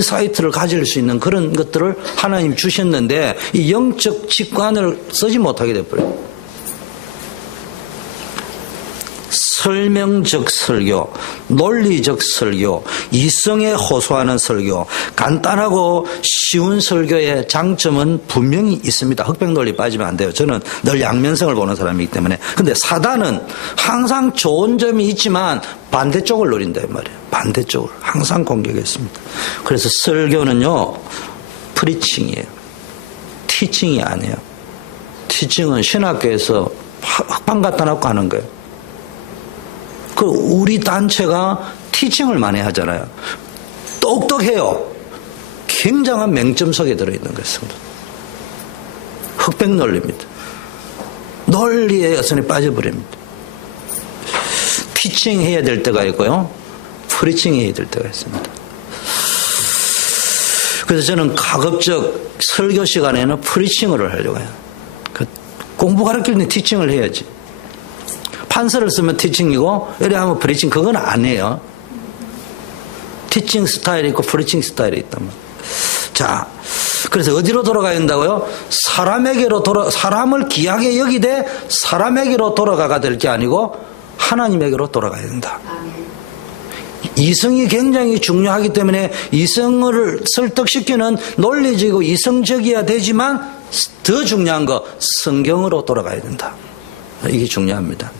사이트를 가질 수 있는 그런 것들을 하나님 주셨는데 이 영적 직관을 쓰지 못하게 돼버려요. 설명적 설교, 논리적 설교, 이성에 호소하는 설교, 간단하고 쉬운 설교의 장점은 분명히 있습니다. 흑백 논리 빠지면 안 돼요. 저는 늘 양면성을 보는 사람이기 때문에. 근데 사단은 항상 좋은 점이 있지만 반대쪽을 노린다 이 말이에요. 반대쪽을 항상 공격했습니다. 그래서 설교는요, 프리칭이에요. 티칭이 아니에요. 티칭은 신학교에서 학방 갖다 놓고 하는 거예요. 우리 단체가 티칭을 많이 하잖아요. 똑똑해요. 굉장한 맹점 속에 들어있는 것입니다. 흑백 논리입니다. 논리의 여선에 빠져버립니다. 티칭 해야 될 때가 있고요. 프리칭 해야 될 때가 있습니다. 그래서 저는 가급적 설교 시간에는 프리칭을 하려고 해요. 공부 가르칠 때 티칭을 해야지. 판서를 쓰면 티칭이고 이래 하면 프리칭, 그건 아니에요. 티칭 스타일이 있고 프리칭 스타일이 있다면. 자, 그래서 어디로 돌아가야 된다고요? 사람을 귀하게 여기되 사람에게로 돌아가야 될 게 아니고 하나님에게로 돌아가야 된다. 이성이 굉장히 중요하기 때문에 이성을 설득시키는 논리적이고 이성적이어야 되지만 더 중요한 거 성경으로 돌아가야 된다. 이게 중요합니다.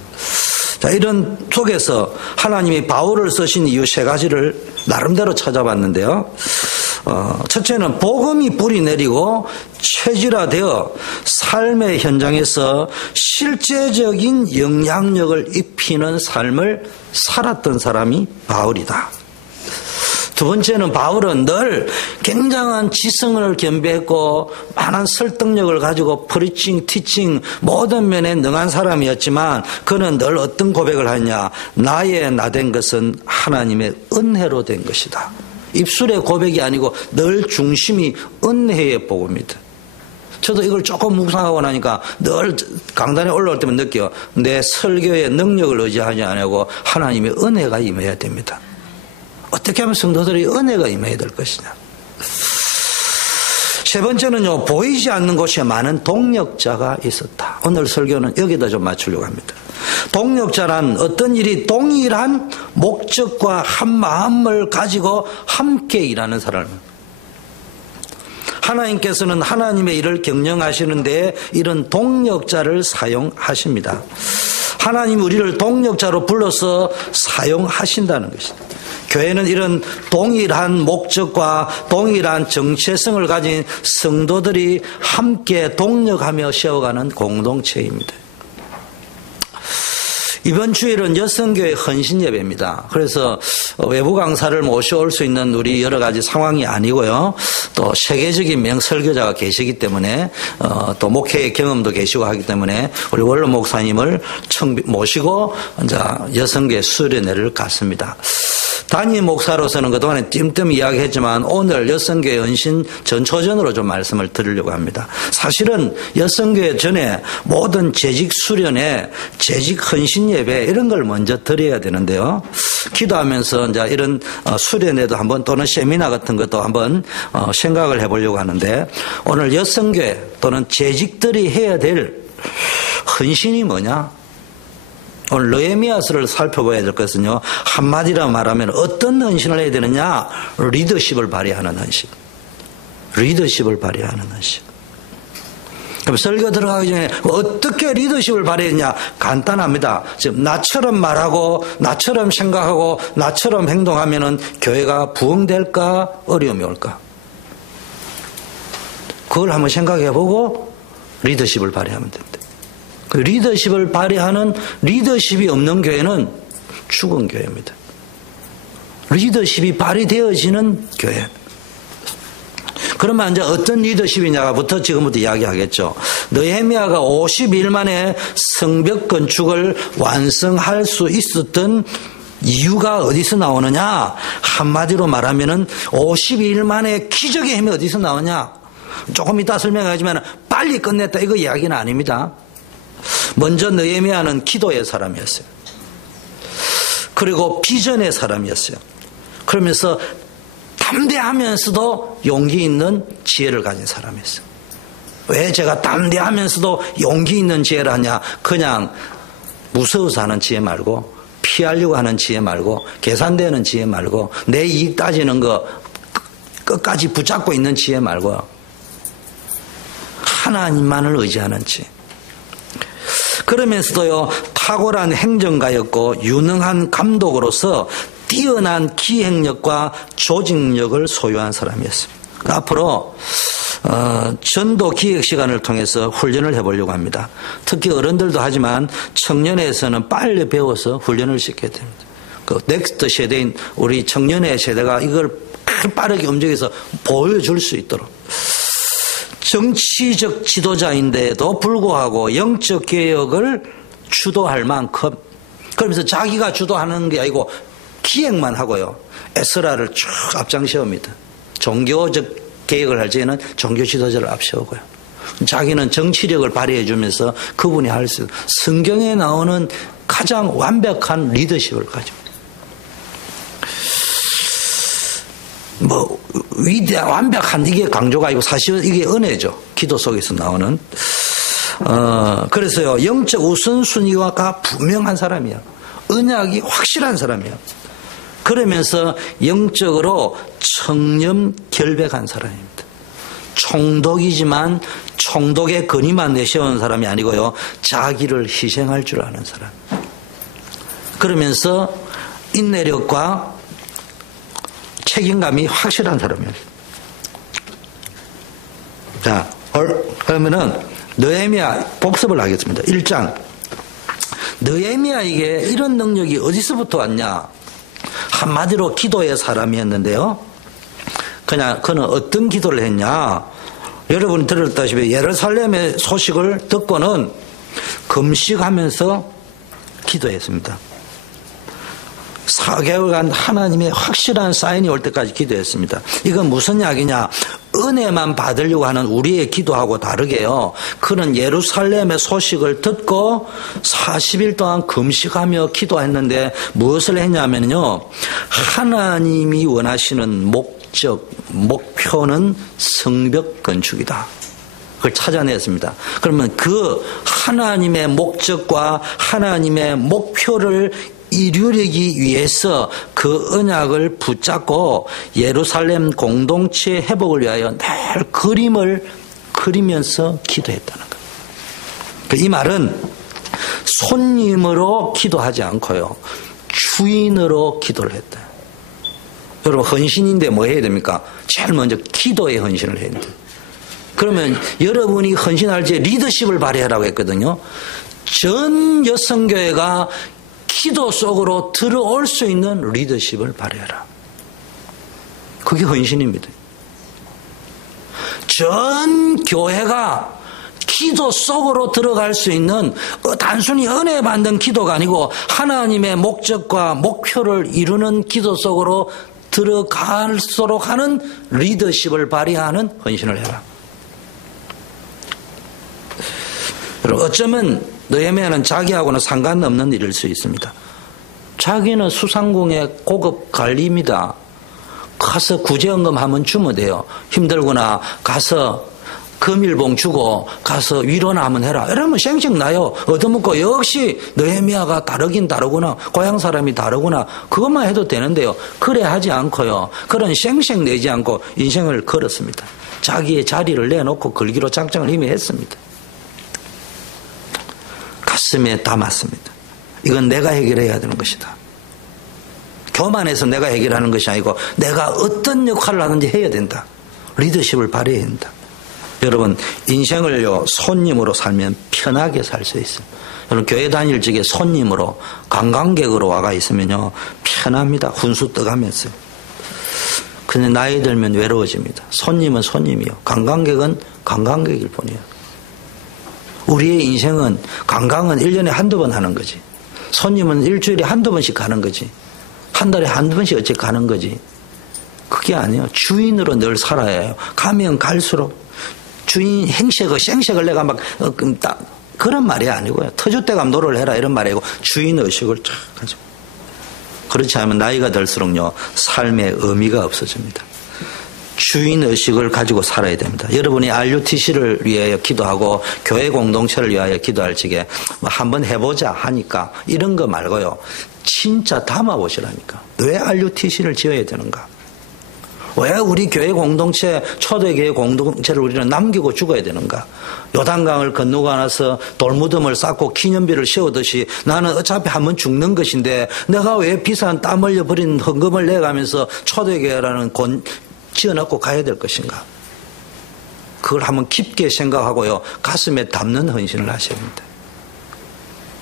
자, 이런 속에서 하나님이 바울을 쓰신 이유 세 가지를 나름대로 찾아봤는데요. 첫째는 복음이 뿌리 내리고 체질화되어 삶의 현장에서 실제적인 영향력을 입히는 삶을 살았던 사람이 바울이다. 두 번째는 바울은 늘 굉장한 지성을 겸비했고 많은 설득력을 가지고 프리칭, 티칭 모든 면에 능한 사람이었지만 그는 늘 어떤 고백을 하냐. 나의 나된 것은 하나님의 은혜로 된 것이다. 입술의 고백이 아니고 늘 중심이 은혜의 복음이다. 저도 이걸 조금 묵상하고 나니까 늘 강단에 올라올 때만 느껴요. 내 설교의 능력을 의지하지 않고 하나님의 은혜가 임해야 됩니다. 어떻게 하면 성도들이 은혜가 임해야 될 것이냐. 세 번째는요, 보이지 않는 곳에 많은 동력자가 있었다. 오늘 설교는 여기다 좀 맞추려고 합니다. 동력자란 어떤 일이 동일한 목적과 한 마음을 가지고 함께 일하는 사람. 하나님께서는 하나님의 일을 경영하시는데 이런 동력자를 사용하십니다. 하나님 우리를 동력자로 불러서 사용하신다는 것입니다. 교회는 이런 동일한 목적과 동일한 정체성을 가진 성도들이 함께 동력하며 세워가는 공동체입니다. 이번 주일은 여성교회 헌신예배입니다. 그래서 외부 강사를 모셔올 수 있는 우리 여러 가지 상황이 아니고요. 또 세계적인 명설교자가 계시기 때문에 또 목회의 경험도 계시고 하기 때문에 우리 원로 목사님을 모시고 이제 여성교회 수련회를 갔습니다. 단임 목사로서는 그동안에 띄엄띄엄 이야기했지만 오늘 여성교회 헌신 전초전으로 좀 말씀을 드리려고 합니다. 사실은 여성교회 전에 모든 재직 수련회, 재직 헌신 예배 이런 걸 먼저 드려야 되는데요. 기도하면서 이제 이런 수련회도 한번 또는 세미나 같은 것도 한번 생각을 해보려고 하는데 오늘 여성교회 또는 재직들이 해야 될 헌신이 뭐냐? 오늘 느헤미야서를 살펴봐야 될 것은요. 한마디로 말하면 어떤 헌신을 해야 되느냐? 리더십을 발휘하는 헌신. 리더십을 발휘하는 헌신. 그럼 설교 들어가기 전에 어떻게 리더십을 발휘했냐? 간단합니다. 지금 나처럼 말하고 나처럼 생각하고 나처럼 행동하면은 교회가 부흥될까? 어려움이 올까? 그걸 한번 생각해보고 리더십을 발휘하면 된다. 그 리더십을 발휘하는 리더십이 없는 교회는 죽은 교회입니다. 리더십이 발휘되어지는 교회. 그러면 이제 어떤 리더십이냐부터 지금부터 이야기하겠죠. 느헤미야가 50일 만에 성벽 건축을 완성할 수 있었던 이유가 어디서 나오느냐? 한마디로 말하면은 52일 만에 기적의 힘이 어디서 나오냐? 조금 이따 설명하지만 빨리 끝냈다 이거 이야기는 아닙니다. 먼저 느헤미야는 기도의 사람이었어요. 그리고 비전의 사람이었어요. 그러면서 담대하면서도 용기 있는 지혜를 가진 사람이었어요. 왜 제가 담대하면서도 용기 있는 지혜를 하냐? 그냥 무서워서 하는 지혜 말고, 피하려고 하는 지혜 말고, 계산되는 지혜 말고, 내 이익 따지는 거 끝까지 붙잡고 있는 지혜 말고, 하나님만을 의지하는 지혜. 그러면서도요, 탁월한 행정가였고 유능한 감독으로서 뛰어난 기획력과 조직력을 소유한 사람이었습니다. 앞으로 전도 기획 시간을 통해서 훈련을 해보려고 합니다. 특히 어른들도 하지만 청년회에서는 빨리 배워서 훈련을 시켜야 됩니다. 그 넥스트 세대인 우리 청년회 세대가 이걸 빠르게 움직여서 보여줄 수 있도록. 정치적 지도자인데도 불구하고 영적 개혁을 주도할 만큼, 그러면서 자기가 주도하는 게 아니고 기획만 하고요, 에스라를 쭉 앞장세웁니다. 종교적 개혁을 할 때는 종교 지도자를 앞세우고요, 자기는 정치력을 발휘해 주면서 그분이 할 수 있는 성경에 나오는 가장 완벽한 리더십을 가지고, 위대한 완벽한 이게 강조가 아니고 사실은 이게 은혜죠. 기도 속에서 나오는. 그래서요, 영적 우선순위가 분명한 사람이야. 언약이 확실한 사람이야. 그러면서 영적으로 청렴 결백한 사람입니다. 총독이지만 총독의 권위만 내세우는 사람이 아니고요, 자기를 희생할 줄 아는 사람. 그러면서 인내력과 책임감이 확실한 사람이에요. 자, 그러면은 느헤미야 복습을 하겠습니다. 1장. 느헤미야에게 이런 능력이 어디서부터 왔냐? 한마디로 기도의 사람이었는데요. 그는 어떤 기도를 했냐? 여러분이 들었다시피 예루살렘의 소식을 듣고는 금식하면서 기도했습니다. 4개월간 하나님의 확실한 사인이 올 때까지 기도했습니다. 이건 무슨 이야기냐? 은혜만 받으려고 하는 우리의 기도하고 다르게요, 그는 예루살렘의 소식을 듣고 40일 동안 금식하며 기도했는데 무엇을 했냐면요, 하나님이 원하시는 목표는 성벽 건축이다. 그걸 찾아냈습니다. 그러면 그 하나님의 목적과 하나님의 목표를 이루기 위해서 그 언약을 붙잡고 예루살렘 공동체 회복을 위하여 늘 그림을 그리면서 기도했다는 거예요. 이 말은 손님으로 기도하지 않고요, 주인으로 기도를 했다. 여러분, 헌신인데 뭐 해야 됩니까? 제일 먼저 기도에 헌신을 해야 돼요. 그러면 여러분이 헌신할 때 리더십을 발휘하라고 했거든요. 전 여성교회가 기도 속으로 들어올 수 있는 리더십을 발휘하라. 그게 헌신입니다. 전 교회가 기도 속으로 들어갈 수 있는, 단순히 은혜 받는 기도가 아니고 하나님의 목적과 목표를 이루는 기도 속으로 들어갈수록 하는 리더십을 발휘하는 헌신을 해라. 여러분, 어쩌면 느헤미야는 자기하고는 상관없는 일일 수 있습니다. 자기는 수상궁의 고급 관리입니다. 가서 구제연금하면 주면 돼요. 힘들거나 가서 금일봉 주고 가서 위로나 하면 해라. 이러면 생생나요. 얻어먹고 역시 느헤미야가 다르긴 다르구나, 고향 사람이 다르구나, 그것만 해도 되는데요, 그래 하지 않고요, 그런 생생 내지 않고 인생을 걸었습니다. 자기의 자리를 내놓고 걸기로 작정을 이미 했습니다. 가슴에 담았습니다. 이건 내가 해결해야 되는 것이다. 교만해서 내가 해결하는 것이 아니고 내가 어떤 역할을 하는지 해야 된다. 리더십을 발휘해야 된다. 여러분, 인생을요, 손님으로 살면 편하게 살 수 있어요. 여러분, 교회 다닐 적에 손님으로, 관광객으로 와가 있으면요, 편합니다. 훈수 떠가면서. 근데 나이 들면 외로워집니다. 손님은 손님이요, 관광객은 관광객일 뿐이에요. 우리의 인생은, 관광은 1년에 한두 번 하는 거지, 손님은 일주일에 한두 번씩 가는 거지, 한 달에 한두 번씩 어째 가는 거지. 그게 아니에요. 주인으로 늘 살아야 해요. 가면 갈수록 주인 생색을 내가 막 그런 말이 아니고요, 터줏대감 노릇을 해라 이런 말이고, 주인 의식을 쫙 가지고. 그렇지 않으면 나이가 들수록요, 삶의 의미가 없어집니다. 주인의식을 가지고 살아야 됩니다. 여러분이 RUTC를 위하여 기도하고 교회 공동체를 위하여 기도할 적에 뭐 한번 해보자 하니까 이런 거 말고요. 진짜 담아보시라니까. 왜 RUTC를 지어야 되는가? 왜 우리 교회 공동체, 초대교회 공동체를 우리는 남기고 죽어야 되는가? 요단강을 건너고 나서 돌무덤을 쌓고 기념비를 세우듯이 나는 어차피 한번 죽는 것인데 내가 왜 비싼 땀 흘려 버린 헌금을 내가면서 초대교회라는 지어놓고 가야 될 것인가? 그걸 한번 깊게 생각하고요. 가슴에 담는 헌신을 하셔야 합니다.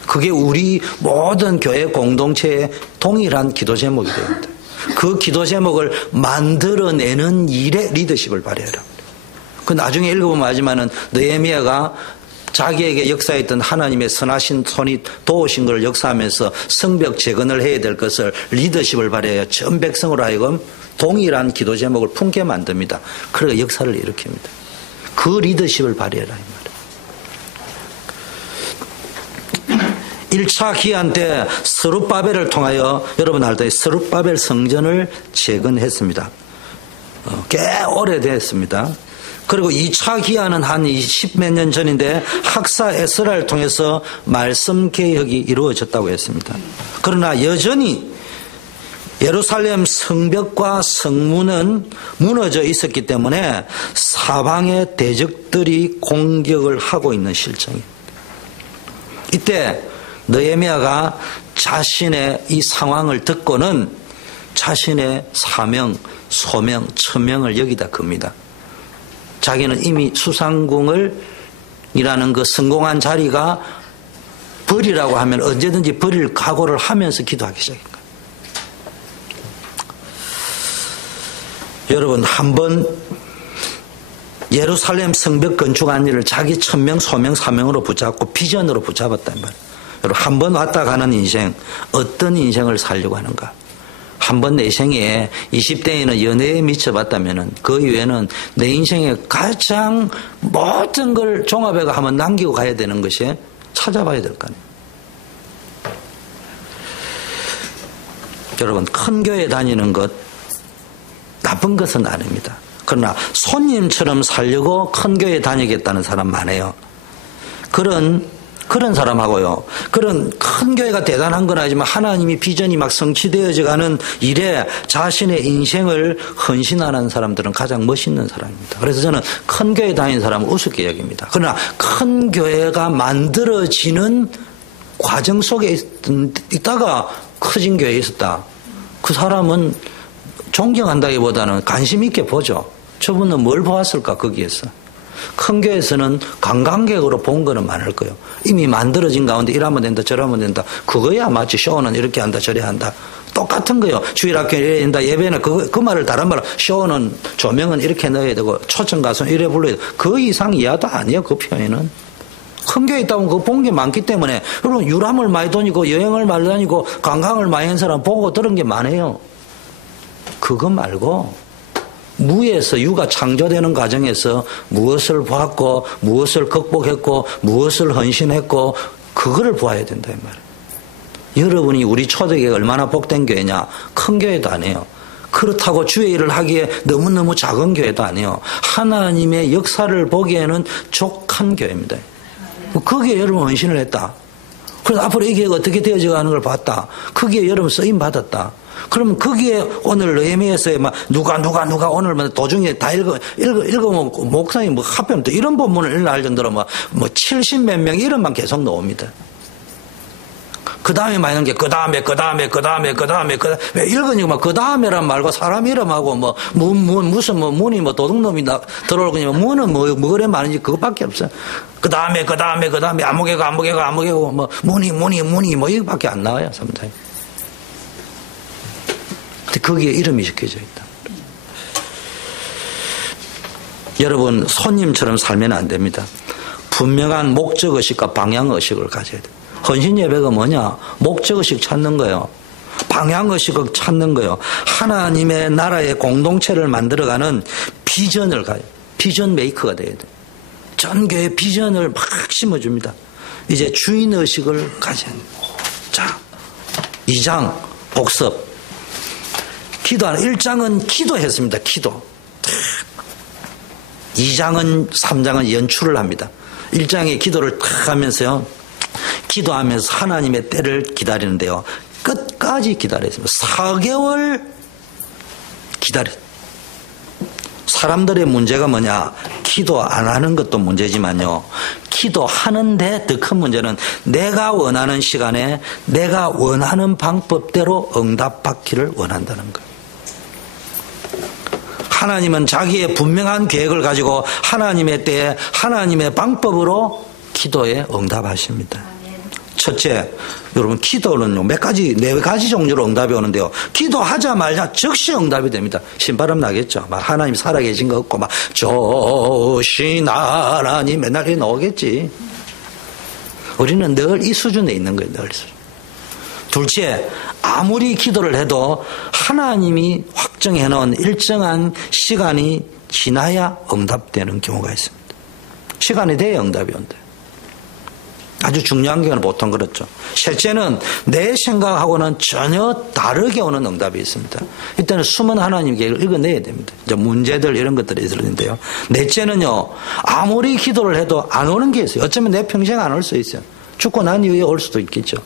그게 우리 모든 교회 공동체의 동일한 기도 제목이 됩니다. 그 기도 제목을 만들어내는 일에 리더십을 발휘하라. 그 나중에 읽어보면 알지만은 느헤미야가 자기에게 역사했던 하나님의 선하신 손이 도우신 것을 역사하면서 성벽 재건을 해야 될 것을 리더십을 발휘하여 전 백성으로 하여금 동일한 기도 제목을 품게 만듭니다. 그러고 역사를 일으킵니다. 그 리더십을 발휘해라 이 말이에요. 1차 기한 때 스룹바벨을 통하여 여러분 알다시피 스룹바벨 성전을 재건했습니다. 꽤 오래됐습니다. 그리고 2차 기한은 한 10몇 년 전인데 학사 에스라를 통해서 말씀 개혁이 이루어졌다고 했습니다. 그러나 여전히 예루살렘 성벽과 성문은 무너져 있었기 때문에 사방의 대적들이 공격을 하고 있는 실정입니다. 이때 느헤미야가 자신의 이 상황을 듣고는 자신의 사명, 소명, 천명을 여기다 겁니다. 자기는 이미 수상궁을 이라는 그 성공한 자리가 버리라고 하면 언제든지 버릴 각오를 하면서 기도하기 시작한 거예요. 여러분 한번 예루살렘 성벽 건축한 일을 자기 천명, 소명, 사명으로 붙잡고 비전으로 붙잡았단 말이에요. 여러분 한 번 왔다 가는 인생, 어떤 인생을 살려고 하는가? 한 번 내 생에 20대에는 연애에 미쳐봤다면 그 이후에는 내 인생에 가장 모든 걸 종합해가 한번 남기고 가야 되는 것이 찾아봐야 될 거 아니에요. 여러분 큰 교회 다니는 것 나쁜 것은 아닙니다. 그러나 손님처럼 살려고 큰 교회 다니겠다는 사람 많아요. 그런 사람하고요. 그런 큰 교회가 대단한 건 아니지만 하나님이 비전이 막 성취되어져 가는 일에 자신의 인생을 헌신하는 사람들은 가장 멋있는 사람입니다. 그래서 저는 큰 교회 다니는 사람을 우습게 여깁니다. 그러나 큰 교회가 만들어지는 과정 속에 있다가 커진 교회에 있었다. 그 사람은 존경한다기보다는 관심 있게 보죠. 저분은 뭘 보았을까 거기에서. 큰 교회에서는 관광객으로 본 거는 많을 거예요. 이미 만들어진 가운데 이러면 된다 저러면 된다. 그거야 마치 쇼는 이렇게 한다 저래 한다. 똑같은 거예요. 주일학교 이래야 된다. 예배는 그 말을 다른 말로 쇼는 조명은 이렇게 넣어야 되고 초청 가수는 이래 불러야 되고 그 이상 이하도 아니에요. 그 표현은. 큰 교회 있다 보면 그거 본 게 많기 때문에 여러분 유람을 많이 다니고 여행을 많이 다니고 관광을 많이 한 사람 보고 들은 게 많아요. 그거 말고 무에서 유가 창조되는 과정에서 무엇을 보았고 무엇을 극복했고 무엇을 헌신했고 그거를 보아야 된다 이 말이에요. 여러분이 우리 초대교회가 얼마나 복된 교회냐. 큰 교회도 아니에요. 그렇다고 주의 일을 하기에 너무너무 작은 교회도 아니에요. 하나님의 역사를 보기에는 족한 교회입니다. 거기에 여러분 헌신을 했다. 그래서 앞으로 이 교회가 어떻게 되어져 가는 걸 봤다. 거기에 여러분 쓰임 받았다. 그러면 거기에 오늘 느헤미야서에 막 누가 오늘 도중에 다 읽으면 목사님 뭐 하필 또 이런 본문을 읽나 할 정도로 뭐 70몇 명 이름만 계속 나옵니다. 그 다음에 많이 나오는 게 그 다음에 왜 읽으니까 막 그 다음에란 말고 사람 이름하고 무슨 문이 도둑놈이 들어오고 문은 뭐 그래 많은지 그것밖에 없어요. 그 다음에 아무개고 문이 뭐 이거밖에 안 나와요. 상당히. 거기에 이름이 적혀져 있다. 여러분 손님처럼 살면 안 됩니다. 분명한 목적의식과 방향의식을 가져야 돼요. 헌신예배가 뭐냐? 목적의식 찾는 거예요. 방향의식을 찾는 거예요. 하나님의 나라의 공동체를 만들어가는 비전을 가요. 비전 메이커가 돼야 돼요. 전 교회 비전을 막 심어줍니다. 이제 주인의식을 가져야 돼요. 자, 2장 복습. 기도하는 1장은 기도했습니다. 기도. 2장은 3장은 연출을 합니다. 1장에 기도를 탁 하면서요. 기도하면서 하나님의 때를 기다리는데요. 끝까지 기다렸습니다. 4개월 기다렸습니다. 사람들의 문제가 뭐냐? 기도 안 하는 것도 문제지만요. 기도하는데 더 큰 문제는 내가 원하는 시간에 내가 원하는 방법대로 응답받기를 원한다는 거예요. 하나님은 자기의 분명한 계획을 가지고 하나님의 때에 하나님의 방법으로 기도에 응답하십니다. 첫째, 여러분 기도는요 몇 가지, 4가지 종류로 응답이 오는데요. 기도하자마자 즉시 응답이 됩니다. 신바람 나겠죠. 막 하나님 살아계신 거 없고 막 조신 하나님 맨날 이렇게 나오겠지. 우리는 늘 이 수준에 있는 거예요. 늘. 둘째, 아무리 기도를 해도 하나님이 확정해 놓은 일정한 시간이 지나야 응답되는 경우가 있습니다. 시간이 돼야 응답이 온다. 아주 중요한 경우는 보통 그렇죠. 셋째는 내 생각하고는 전혀 다르게 오는 응답이 있습니다. 이때는 숨은 하나님 계획을 읽어내야 됩니다. 이제 문제들 이런 것들이 있는데요. 넷째는요, 아무리 기도를 해도 안 오는 게 있어요. 어쩌면 내 평생 안 올 수 있어요. 죽고 난 이후에 올 수도 있겠죠.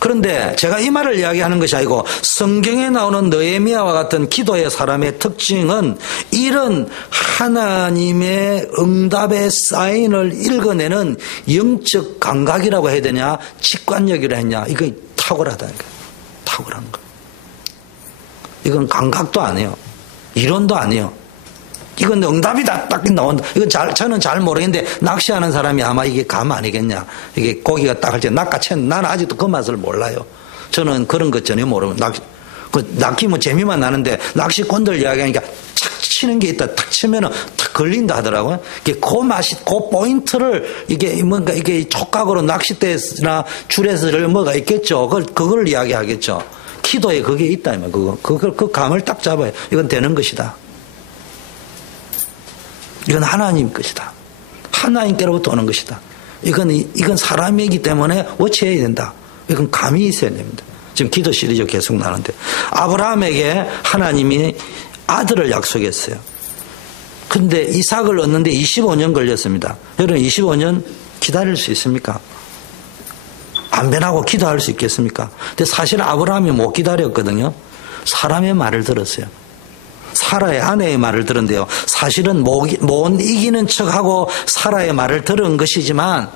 그런데 제가 이 말을 이야기하는 것이 아니고 성경에 나오는 느헤미야와 같은 기도의 사람의 특징은 이런 하나님의 응답의 사인을 읽어내는 영적 감각이라고 해야 되냐 직관력이라 했냐 이거 탁월하다는 거예요. 탁월한 거. 이건 감각도 아니에요. 이론도 아니에요. 이건 응답이다 딱 나온다. 이건 저는 잘 모르겠는데 낚시하는 사람이 아마 이게 감 아니겠냐. 이게 고기가 딱 할 때 낚아채는 나는 아직도 그 맛을 몰라요. 저는 그런 것 전혀 모르고 낚시 뭐 재미만 나는데 낚시꾼들 이야기하니까 착 치는 게 있다. 탁 치면은 탁 걸린다 하더라고요. 이게 그 맛이 그 포인트를 이게 뭔가 이게 촉각으로 낚싯대나 줄에서를 뭐가 있겠죠. 그걸 이야기하겠죠. 기도에 그게 있다면 그 감을 딱 잡아요. 이건 되는 것이다. 이건 하나님 것이다. 하나님께로부터 오는 것이다. 이건 사람이기 때문에 어찌해야 된다. 이건 감이 있어야 됩니다. 지금 기도 시리즈 계속 나는데 아브라함에게 하나님이 아들을 약속했어요. 근데 이삭을 얻는데 25년 걸렸습니다. 여러분 25년 기다릴 수 있습니까? 안 변하고 기도할 수 있겠습니까? 근데 사실 아브라함이 못 기다렸거든요. 사람의 말을 들었어요. 사라의 아내의 말을 들은데요. 사실은 못 이기는 척하고 사라의 말을 들은 것이지만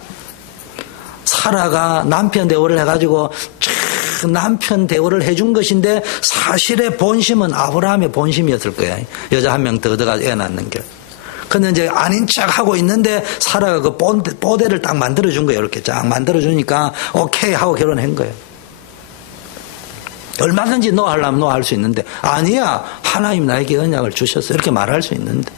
사라가 남편 대우를 해가지고 남편 대우를 해준 것인데 사실의 본심은 아브라함의 본심이었을 거예요. 여자 한 명 더 들어가 애 낳는 게. 근데 이제 아닌 척하고 있는데 사라가 그 뽀대를 딱 만들어준 거예요. 이렇게 쫙 만들어주니까 오케이 하고 결혼한 거예요. 얼마든지 너 하려면 너 할 수 있는데 아니야 하나님 나에게 언약을 주셨어 이렇게 말할 수 있는데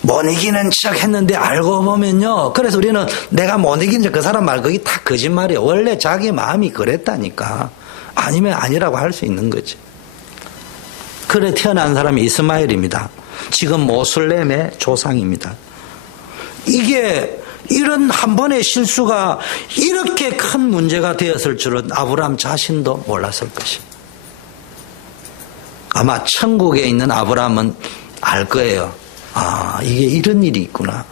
못 이기는 척 했는데 알고 보면요 그래서 우리는 내가 못 이긴 척 그 사람 말 그게 다 거짓말이에요. 원래 자기 마음이 그랬다니까. 아니면 아니라고 할 수 있는 거지. 그래 태어난 사람이 이스마엘입니다. 지금 모슬렘의 조상입니다. 이게 이런 한 번의 실수가 이렇게 큰 문제가 되었을 줄은 아브라함 자신도 몰랐을 것입니다. 아마 천국에 있는 아브라함은 알 거예요. 아, 이게 이런 일이 있구나.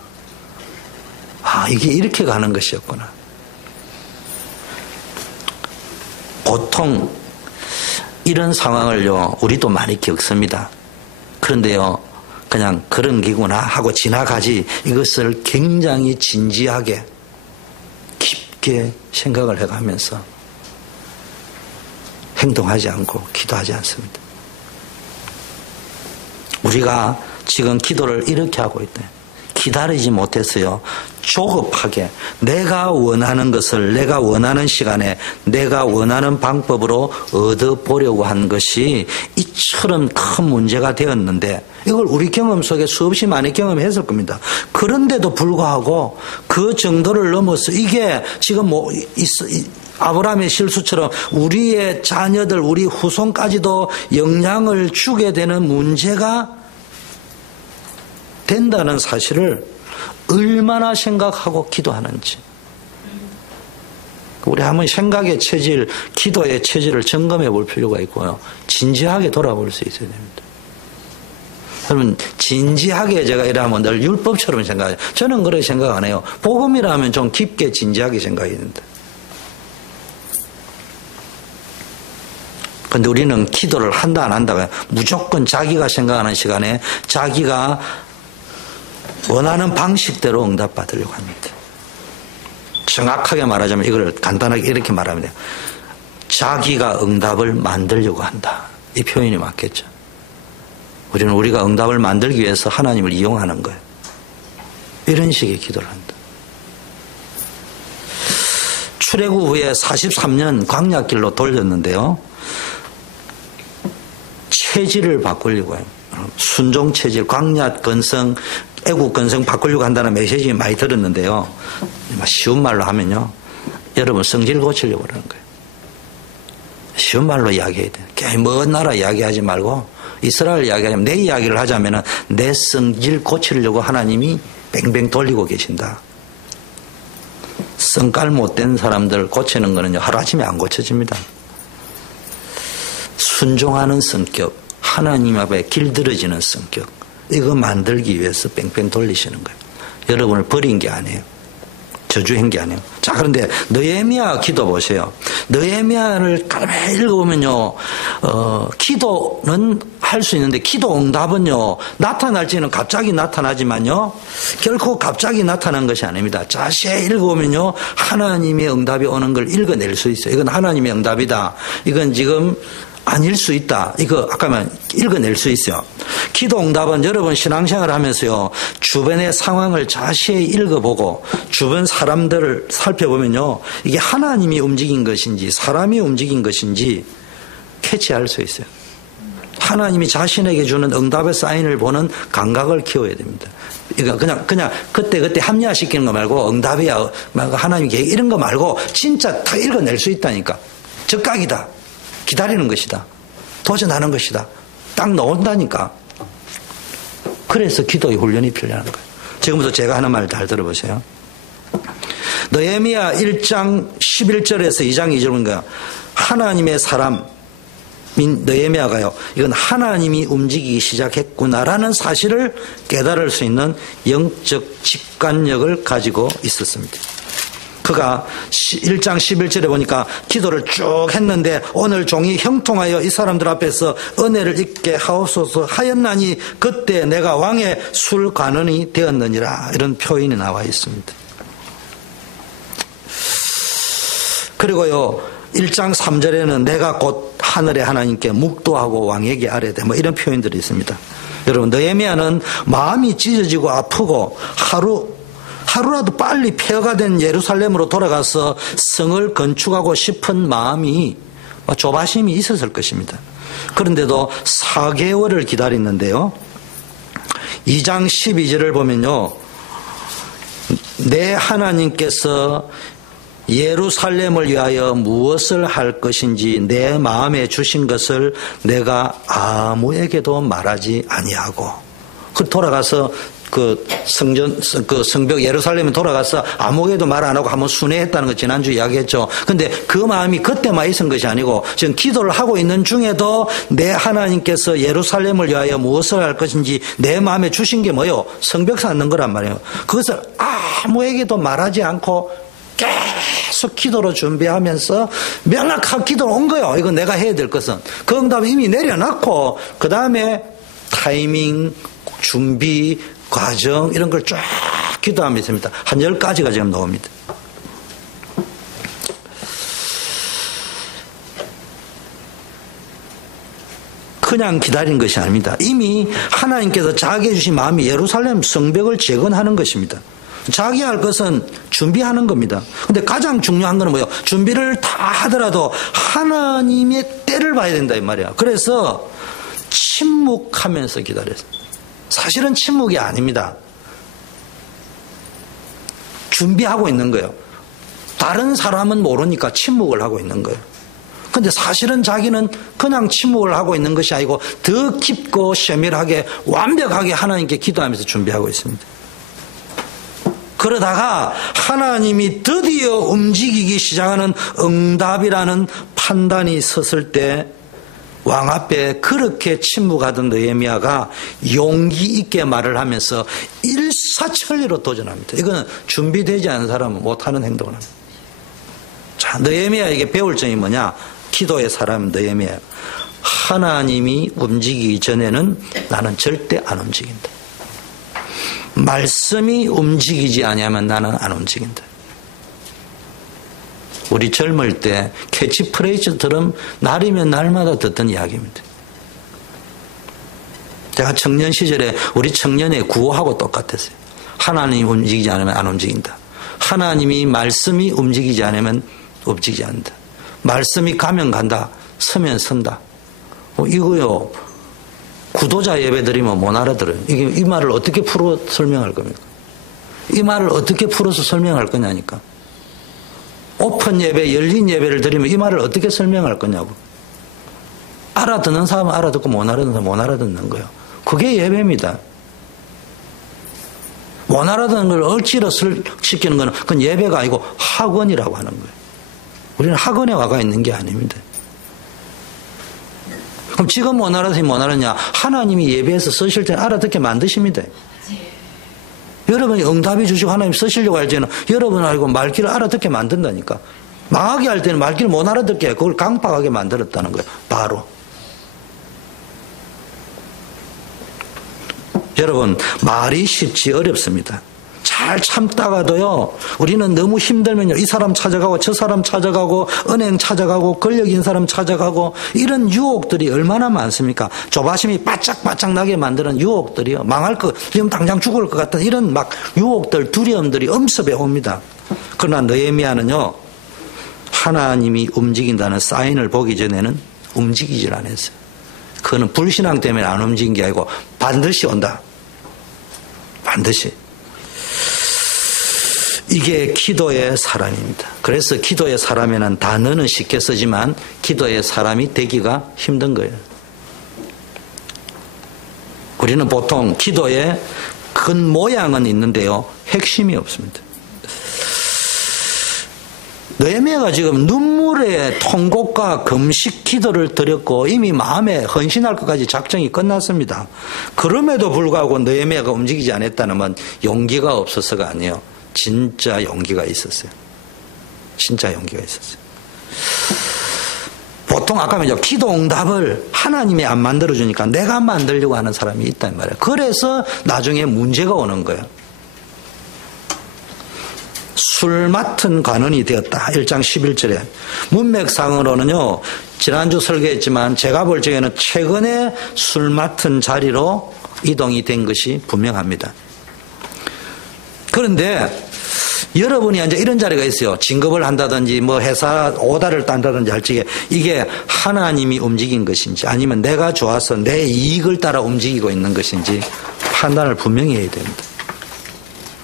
아, 이게 이렇게 가는 것이었구나. 보통 이런 상황을요, 우리도 많이 겪습니다. 그런데요, 그냥 그런 기구나 하고 지나가지 이것을 굉장히 진지하게 깊게 생각을 해가면서 행동하지 않고 기도하지 않습니다. 우리가 지금 기도를 이렇게 하고 있다. 기다리지 못했어요. 조급하게 내가 원하는 것을 내가 원하는 시간에 내가 원하는 방법으로 얻어보려고 한 것이 이처럼 큰 문제가 되었는데 이걸 우리 경험 속에 수없이 많이 경험했을 겁니다. 그런데도 불구하고 그 정도를 넘어서 이게 지금 뭐 아브라함의 실수처럼 우리의 자녀들 우리 후손까지도 영향을 주게 되는 문제가 된다는 사실을 얼마나 생각하고 기도하는지. 우리 한번 생각의 체질, 기도의 체질을 점검해 볼 필요가 있고요. 진지하게 돌아볼 수 있어야 됩니다. 여러분, 진지하게 제가 이러면 늘 율법처럼 생각해요. 저는 그렇게 생각 안 해요. 복음이라면 좀 깊게 진지하게 생각해야 된다. 근데 우리는 기도를 한다 안 한다가 무조건 자기가 생각하는 시간에 자기가 원하는 방식대로 응답받으려고 합니다. 정확하게 말하자면 이걸 간단하게 이렇게 말하면 돼요. 자기가 응답을 만들려고 한다. 이 표현이 맞겠죠. 우리는 우리가 응답을 만들기 위해서 하나님을 이용하는 거예요. 이런 식의 기도를 한다. 출애굽 후에 43년 광야길로 돌렸는데요. 체질을 바꾸려고 해요. 순종 체질, 광야 건성, 애국 건성 바꾸려고 한다는 메시지 많이 들었는데요. 쉬운 말로 하면요. 여러분 성질 고치려고 그러는 거예요. 쉬운 말로 이야기해야 돼요. 괜히 먼 나라 이야기하지 말고 이스라엘 이야기하면 내 이야기를 하자면 내 성질 고치려고 하나님이 뱅뱅 돌리고 계신다. 성깔 못된 사람들 고치는 거는요. 하루아침에 안 고쳐집니다. 순종하는 성격, 하나님 앞에 길들여지는 성격, 이거 만들기 위해서 뺑뺑 돌리시는 거예요. 여러분을 버린 게 아니에요. 저주한 게 아니에요. 자, 그런데 느헤미야 기도 보세요. 느헤미야를 가만히 읽어보면요, 기도는 할 수 있는데 기도 응답은요, 나타날지는 갑자기 나타나지만요, 결코 갑자기 나타난 것이 아닙니다. 자세히 읽어보면요, 하나님의 응답이 오는 걸 읽어낼 수 있어요. 이건 하나님의 응답이다. 이건 지금 아닐 수 있다. 이거 아까만 읽어낼 수 있어요. 기도 응답은 여러분 신앙생활을 하면서요, 주변의 상황을 자세히 읽어보고 주변 사람들을 살펴보면요, 이게 하나님이 움직인 것인지 사람이 움직인 것인지 캐치할 수 있어요. 하나님이 자신에게 주는 응답의 사인을 보는 감각을 키워야 됩니다. 이거 그냥 그때 합리화시키는 거 말고 응답이야, 하나님 계획 이런 거 말고 진짜 다 읽어낼 수 있다니까. 적각이다. 기다리는 것이다. 도전하는 것이다. 딱 나온다니까. 그래서 기도의 훈련이 필요한 거예요. 지금부터 제가 하는 말 잘 들어보세요. 느헤미야 1장 11절에서 2장 2절 보니까 하나님의 사람 느헤미야가요, 이건 하나님이 움직이기 시작했구나라는 사실을 깨달을 수 있는 영적 직관력을 가지고 있었습니다. 그가 1장 11절에 보니까 기도를 쭉 했는데 오늘 종이 형통하여 이 사람들 앞에서 은혜를 입게 하옵소서 하였나니 그때 내가 왕의 술관원이 되었느니라, 이런 표현이 나와 있습니다. 그리고요 1장 3절에는 내가 곧 하늘의 하나님께 묵도하고 왕에게 아뢰되, 뭐 이런 표현들이 있습니다. 여러분, 느헤미야는 마음이 찢어지고 아프고 하루라도 빨리 폐허가 된 예루살렘으로 돌아가서 성을 건축하고 싶은 마음이, 조바심이 있었을 것입니다. 그런데도 4개월을 기다렸는데요, 2장 12절을 보면요, 내 하나님께서 예루살렘을 위하여 무엇을 할 것인지 내 마음에 주신 것을 내가 아무에게도 말하지 아니하고, 돌아가서 성벽 예루살렘에 돌아가서 아무에게도 말 안 하고 한번 순회했다는 거 지난주 이야기했죠. 근데 그 마음이 그때만 있은 것이 아니고 지금 기도를 하고 있는 중에도 내 하나님께서 예루살렘을 위하여 무엇을 할 것인지 내 마음에 주신 게 뭐요? 성벽 쌓는 거란 말이에요. 그것을 아무에게도 말하지 않고 계속 기도로 준비하면서 명확한 기도로 온 거예요. 이거 내가 해야 될 것은. 그 응답을 이미 내려놨고 그 다음에 타이밍, 준비, 과정 이런 걸 쫙 기도하면 있습니다. 한 10가지가 지금 나옵니다. 그냥 기다린 것이 아닙니다. 이미 하나님께서 자기에게 주신 마음이 예루살렘 성벽을 재건하는 것입니다. 자기 할 것은 준비하는 겁니다. 근데 가장 중요한 건 뭐예요? 준비를 다 하더라도 하나님의 때를 봐야 된다 이 말이야. 그래서 침묵하면서 기다렸어요. 사실은 침묵이 아닙니다. 준비하고 있는 거예요. 다른 사람은 모르니까 침묵을 하고 있는 거예요. 근데 사실은 자기는 그냥 침묵을 하고 있는 것이 아니고 더 깊고 세밀하게 완벽하게 하나님께 기도하면서 준비하고 있습니다. 그러다가 하나님이 드디어 움직이기 시작하는 응답이라는 판단이 섰을 때 왕 앞에 그렇게 침묵하던 느헤미야가 용기 있게 말을 하면서 일사천리로 도전합니다. 이거는 준비되지 않은 사람은 못하는 행동을 합니다. 자, 느헤미야에게 배울 점이 뭐냐? 기도의 사람 느헤미야. 하나님이 움직이기 전에는 나는 절대 안 움직인다. 말씀이 움직이지 아니하면 나는 안 움직인다. 우리 젊을 때 캐치프레이즈처럼 날이면 날마다 듣던 이야기입니다. 제가 청년 시절에 우리 청년의 구호하고 똑같았어요. 하나님이 움직이지 않으면 안 움직인다. 하나님이 말씀이 움직이지 않으면 움직이지 않는다. 말씀이 가면 간다. 서면 선다. 이거요. 구도자 예배 드리면 못 알아들어요. 이 말을 어떻게 풀어 설명할 겁니까? 이 말을 어떻게 풀어서 설명할 거냐니까. 오픈 예배, 열린 예배를 드리면 이 말을 어떻게 설명할 거냐고. 알아듣는 사람은 알아듣고 못 알아듣는 사람은 못 알아듣는 거예요. 그게 예배입니다. 못 알아듣는 걸 억지로 시키는 거는 그건 예배가 아니고 학원이라고 하는 거예요. 우리는 학원에 와가 있는 게 아닙니다. 그럼 지금 못 알아듣니 못 알았냐? 하나님이 예배에서 쓰실 때 알아듣게 만드십니다. 여러분이 응답해 주시고 하나님 쓰시려고 할 때는 여러분 알고 말귀를 알아듣게 만든다니까. 망하게 할 때는 말귀를 못 알아듣게 그걸 강박하게 만들었다는 거예요. 바로. 여러분 말이 쉽지 어렵습니다. 잘 참다가도요. 우리는 너무 힘들면요. 이 사람 찾아가고 저 사람 찾아가고 은행 찾아가고 권력 있는 사람 찾아가고 이런 유혹들이 얼마나 많습니까? 조바심이 바짝바짝 나게 만드는 유혹들이요. 망할 것, 지금 당장 죽을 것 같은 이런 막 유혹들, 두려움들이 엄습해 옵니다. 그러나 느헤미야는요. 하나님이 움직인다는 사인을 보기 전에는 움직이질 않았어요. 그거는 불신앙 때문에 안 움직인 게 아니고 반드시 온다. 반드시. 이게 기도의 사람입니다. 그래서 기도의 사람에는 단어는 쉽게 쓰지만 기도의 사람이 되기가 힘든 거예요. 우리는 보통 기도의 큰 모양은 있는데요. 핵심이 없습니다. 느헤미야가 지금 눈물의 통곡과 금식 기도를 드렸고 이미 마음에 헌신할 것까지 작정이 끝났습니다. 그럼에도 불구하고 느헤미야가 움직이지 않았다는 건 용기가 없어서가 아니에요. 진짜 용기가 있었어요. 진짜 용기가 있었어요. 보통 아까 말했죠. 기도 응답을 하나님이 안 만들어주니까 내가 만들려고 하는 사람이 있단 말이에요. 그래서 나중에 문제가 오는 거예요. 술 맡은 관원이 되었다. 1장 11절에. 문맥상으로는요. 지난주 설계했지만 제가 볼 적에는 최근에 술 맡은 자리로 이동이 된 것이 분명합니다. 그런데 여러분이 이제 이런 자리가 있어요. 진급을 한다든지 뭐 회사 오다를 딴다든지 할 적에 이게 하나님이 움직인 것인지 아니면 내가 좋아서 내 이익을 따라 움직이고 있는 것인지 판단을 분명히 해야 됩니다.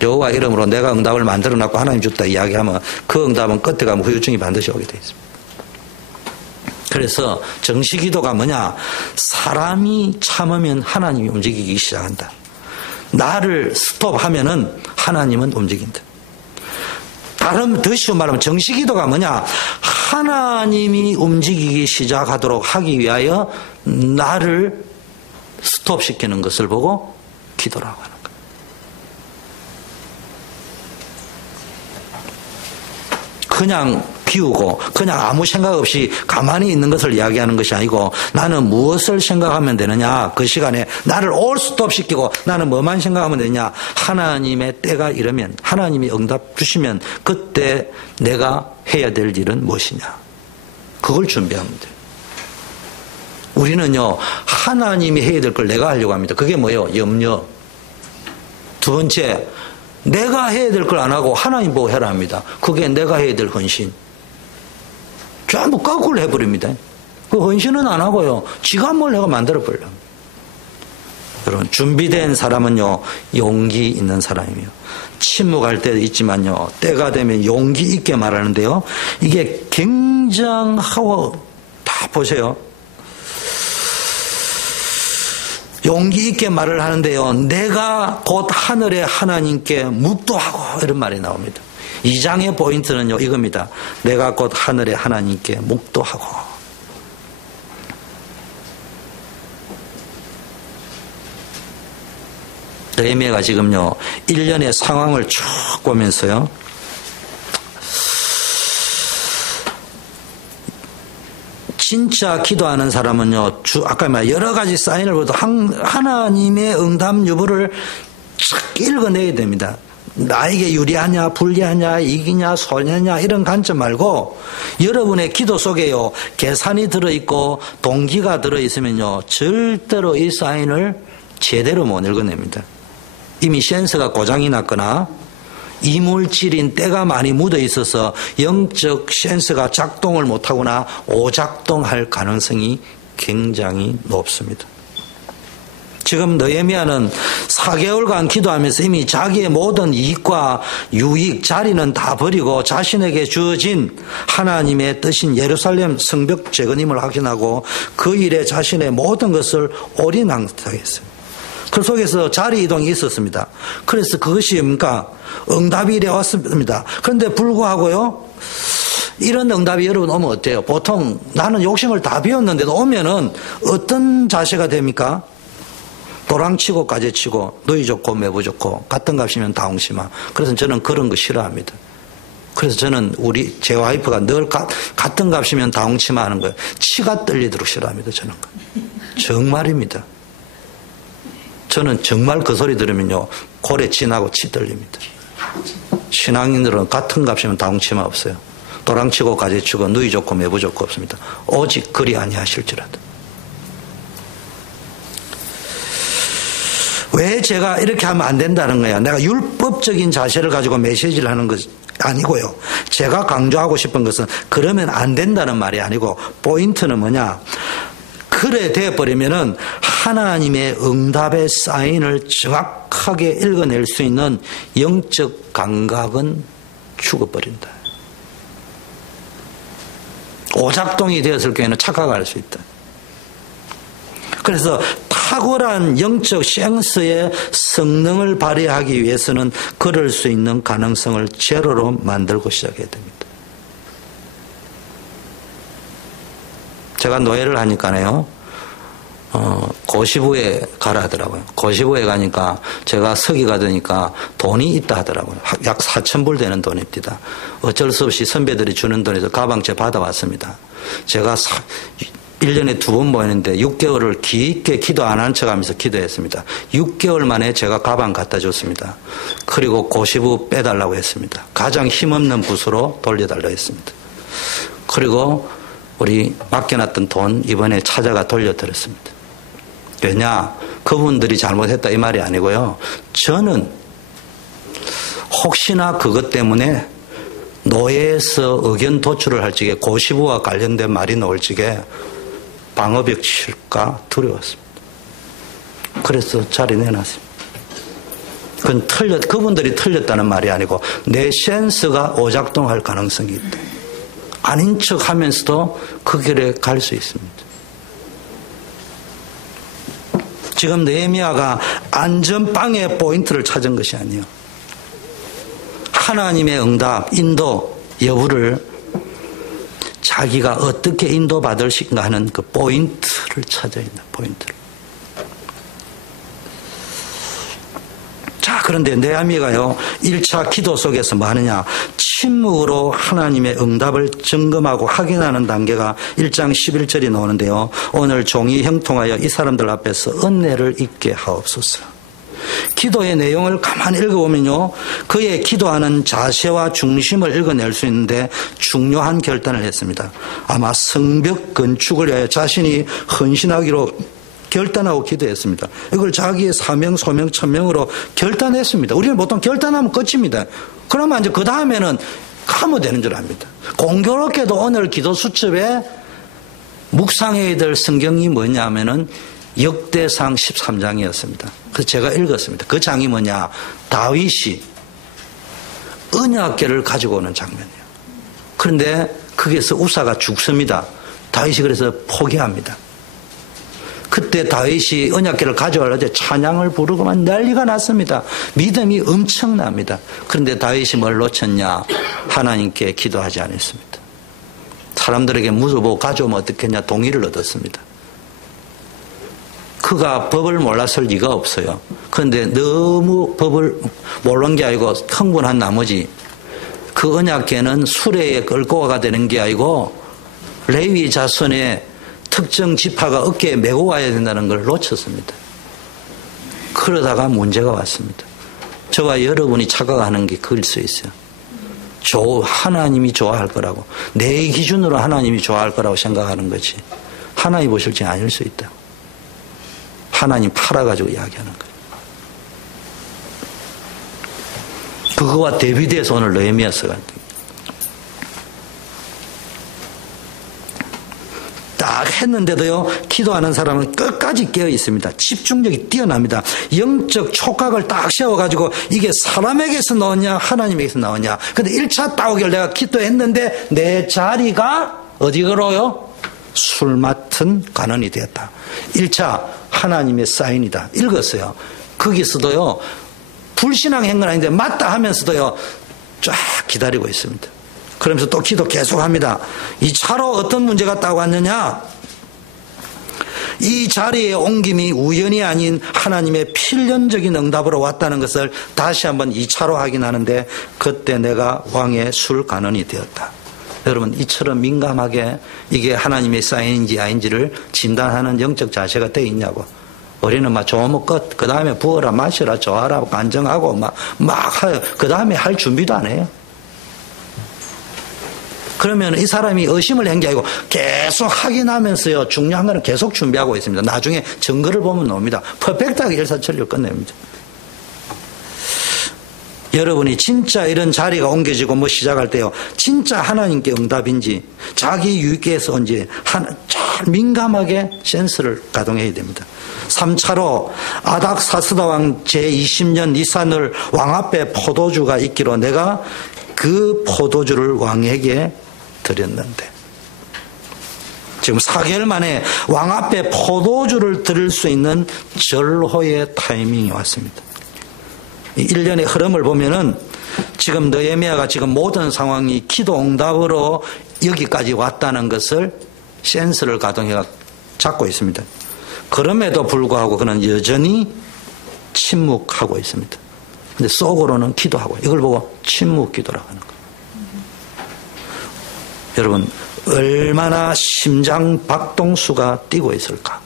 여호와 이름으로 내가 응답을 만들어놨고 하나님 줬다 이야기하면 그 응답은 끝에 가면 후유증이 반드시 오게 되어 있습니다. 그래서 정시기도가 뭐냐? 사람이 참으면 하나님이 움직이기 시작한다. 나를 스톱하면은 하나님은 움직인다. 다른 더 쉬운 말하면 정시기도가 뭐냐? 하나님이 움직이기 시작하도록 하기 위하여 나를 스톱시키는 것을 보고 기도라고 하는 거예요. 그냥 비우고 그냥 아무 생각 없이 가만히 있는 것을 이야기하는 것이 아니고 나는 무엇을 생각하면 되느냐. 그 시간에 나를 올 스톱 시키고 나는 뭐만 생각하면 되느냐. 하나님의 때가 이르면 하나님이 응답 주시면 그때 내가 해야 될 일은 무엇이냐. 그걸 준비하면 돼요. 우리는요. 하나님이 해야 될 걸 내가 하려고 합니다. 그게 뭐예요? 염려. 두 번째 내가 해야 될 걸 안 하고 하나님 보고 해라 합니다. 그게 내가 해야 될 헌신. 전부 거꾸로 해버립니다. 그 헌신은 안 하고요. 지가 뭘 내가 만들어버려요. 여러분 준비된 사람은요. 용기 있는 사람이에요. 침묵할 때도 있지만요. 때가 되면 용기 있게 말하는데요. 이게 굉장하고 다 보세요. 용기 있게 말을 하는데요. 내가 곧 하늘의 하나님께 묵도하고 이런 말이 나옵니다. 2장의 포인트는요 이겁니다. 내가 곧 하늘의 하나님께 묵도하고. 느헤미야가 지금요 1년의 상황을 쭉 보면서요 진짜 기도하는 사람은요 아까 말 여러 가지 사인을 보도 하나님의 응답 여부를 쫙 읽어내야 됩니다. 나에게 유리하냐 불리하냐 이기냐 손해냐 이런 관점 말고 여러분의 기도 속에요 계산이 들어있고 동기가 들어있으면요 절대로 이 사인을 제대로 못 읽어냅니다. 이미 센서가 고장이 났거나 이물질인 때가 많이 묻어 있어서 영적 센서가 작동을 못하거나 오작동할 가능성이 굉장히 높습니다. 지금 느헤미야는 4개월간 기도하면서 이미 자기의 모든 이익과 유익 자리는 다 버리고 자신에게 주어진 하나님의 뜻인 예루살렘 성벽 재건임을 확인하고 그 일에 자신의 모든 것을 올인하겠어요. 그 속에서 자리 이동이 있었습니다. 그래서 그것이 뭡니까? 응답이 이래 왔습니다. 그런데 불구하고요, 이런 응답이 여러분 오면 어때요? 보통 나는 욕심을 다 비웠는데도 오면은 어떤 자세가 됩니까? 도랑치고 까지치고 너희 좋고 매부 좋고 같은 값이면 다홍심하. 그래서 저는 그런 거 싫어합니다. 그래서 저는 제 와이프가 늘 같은 값이면 다홍치마 하는 거예요. 치가 떨리도록 싫어합니다. 저는 정말입니다. 저는 정말 그 소리 들으면요 고래 진하고 치 떨립니다. 신앙인들은 같은 값이면 다홍치마 없어요. 도랑치고 가지치고 누이 좋고 매부 좋고 없습니다. 오직 그리 아니하실지라도. 왜 제가 이렇게 하면 안 된다는 거야? 내가 율법적인 자세를 가지고 메시지를 하는 것 아니고요. 제가 강조하고 싶은 것은 그러면 안 된다는 말이 아니고 포인트는 뭐냐? 그래 돼버리면은 하나님의 응답의 사인을 정확하게 읽어낼 수 있는 영적 감각은 죽어버린다. 오작동이 되었을 경우에는 착각할 수 있다. 그래서 탁월한 영적 센서의 성능을 발휘하기 위해서는 그럴 수 있는 가능성을 제로로 만들고 시작해야 됩니다. 제가 노예를 하니까요, 고시부에 가라 하더라고요. 고시부에 가니까 제가 서기가 되니까 돈이 있다 하더라고요. 약 4,000불 되는 돈이 있다. 어쩔 수 없이 선배들이 주는 돈에서 가방채 받아왔습니다. 제가 1년에 2번 모이는데 6개월을 깊게 기도 안 한 척하면서 기도했습니다. 6개월 만에 제가 가방 갖다 줬습니다. 그리고 고시부 빼달라고 했습니다. 가장 힘없는 붓으로 돌려달라고 했습니다. 그리고 우리 맡겨놨던 돈 이번에 찾아가 돌려드렸습니다. 왜냐? 그분들이 잘못했다 이 말이 아니고요. 저는 혹시나 그것 때문에 노예에서 의견 도출을 할 적에 고시부와 관련된 말이 나올 적에 방어벽 칠까 두려웠습니다. 그래서 자리 내놨습니다. 그건 그분들이 틀렸다는 말이 아니고 내 센스가 오작동할 가능성이 있다. 아닌 척 하면서도 그 길에 갈 수 있습니다. 지금 느헤미야가 안전빵의 포인트를 찾은 것이 아니에요. 하나님의 응답, 인도 여부를 자기가 어떻게 인도받을 것인가 하는 그 포인트를 찾아야 된다. 포인트를. 자, 그런데 느헤미야가요 1차 기도 속에서 뭐 하느냐? 침묵으로 하나님의 응답을 점검하고 확인하는 단계가 1장 11절이 나오는데요. 오늘 종이 형통하여 이 사람들 앞에서 은혜를 입게 하옵소서. 기도의 내용을 가만히 읽어보면요, 그의 기도하는 자세와 중심을 읽어낼 수 있는데 중요한 결단을 했습니다. 아마 성벽 건축을 위하여 자신이 헌신하기로 결단하고 기도했습니다. 이걸 자기의 사명, 소명, 천명으로 결단했습니다. 우리는 보통 결단하면 끝입니다. 그러면 이제 그 다음에는 하면 되는 줄 압니다. 공교롭게도 오늘 기도 수첩에 묵상해야 될 성경이 뭐냐면은 역대상 13장이었습니다. 그래서 제가 읽었습니다. 그 장이 뭐냐? 다윗이 언약궤를 가지고 오는 장면이에요. 그런데 거기에서 우사가 죽습니다. 다윗이 그래서 포기합니다. 그때 다윗이 언약궤를 가져가려고 찬양을 부르고만 난리가 났습니다. 믿음이 엄청납니다. 그런데 다윗이 뭘 놓쳤냐? 하나님께 기도하지 않았습니다. 사람들에게 물어보고 가져오면 어떻겠냐? 동의를 얻었습니다. 그가 법을 몰랐을 리가 없어요. 그런데 너무 법을 모르는 게 아니고 흥분한 나머지 그 언약궤는 수레에 끌고 가야 되는 게 아니고 레위 자손의 특정 지파가 어깨에 메고 가야 된다는 걸 놓쳤습니다. 그러다가 문제가 왔습니다. 저와 여러분이 착각하는 게 그럴 수 있어요. 하나님이 좋아할 거라고, 내 기준으로 하나님이 좋아할 거라고 생각하는 거지 하나님 보실지 아닐 수 있다. 하나님 팔아가지고 이야기하는 거예요. 그거와 대비돼서 오늘 느헤미야서가 딱 했는데도요, 기도하는 사람은 끝까지 깨어 있습니다. 집중력이 뛰어납니다. 영적 촉각을 딱 세워가지고 이게 사람에게서 나오냐 하나님에게서 나오냐. 근데 1차 따오기를 내가 기도했는데 내 자리가 어디로요? 술 맡은 간원이 되었다. 1차 하나님의 사인이다. 읽었어요. 거기서도요, 불신앙 행건 아닌데 맞다 하면서도요 쫙 기다리고 있습니다. 그러면서 또 기도 계속합니다. 이 차로 어떤 문제가 딱 왔느냐? 이 자리에 옮김이 우연이 아닌 하나님의 필연적인 응답으로 왔다는 것을 다시 한번 2차로 확인하는데 그때 내가 왕의 술 간원이 되었다. 여러분, 이처럼 민감하게 이게 하나님의 사인인지 아닌지를 진단하는 영적 자세가 되어 있냐고. 우리는 막 좋으면 끝, 그 다음에 부어라, 마셔라, 좋아라, 간정하고 막 하요. 그 다음에 할 준비도 안 해요. 그러면 이 사람이 의심을 한 게 아니고 계속 확인하면서요, 중요한 거는 계속 준비하고 있습니다. 나중에 증거를 보면 나옵니다. 퍼펙트하게 일사천리를 끝냅니다. 여러분이 진짜 이런 자리가 옮겨지고 뭐 시작할 때요, 진짜 하나님께 응답인지 자기 유익에서인지 잘 민감하게 센스를 가동해야 됩니다. 3차로 아닥사스다 왕 제20년 니산을 왕 앞에 포도주가 있기로 내가 그 포도주를 왕에게 드렸는데, 지금 4개월 만에 왕 앞에 포도주를 드릴 수 있는 절호의 타이밍이 왔습니다. 1년의 흐름을 보면은 지금 느헤미야가 지금 모든 상황이 기도 응답으로 여기까지 왔다는 것을 센스를 가동해 잡고 있습니다. 그럼에도 불구하고 그는 여전히 침묵하고 있습니다. 근데 속으로는 기도하고, 이걸 보고 침묵 기도라고 하는 거예요. 여러분, 얼마나 심장 박동수가 뛰고 있을까?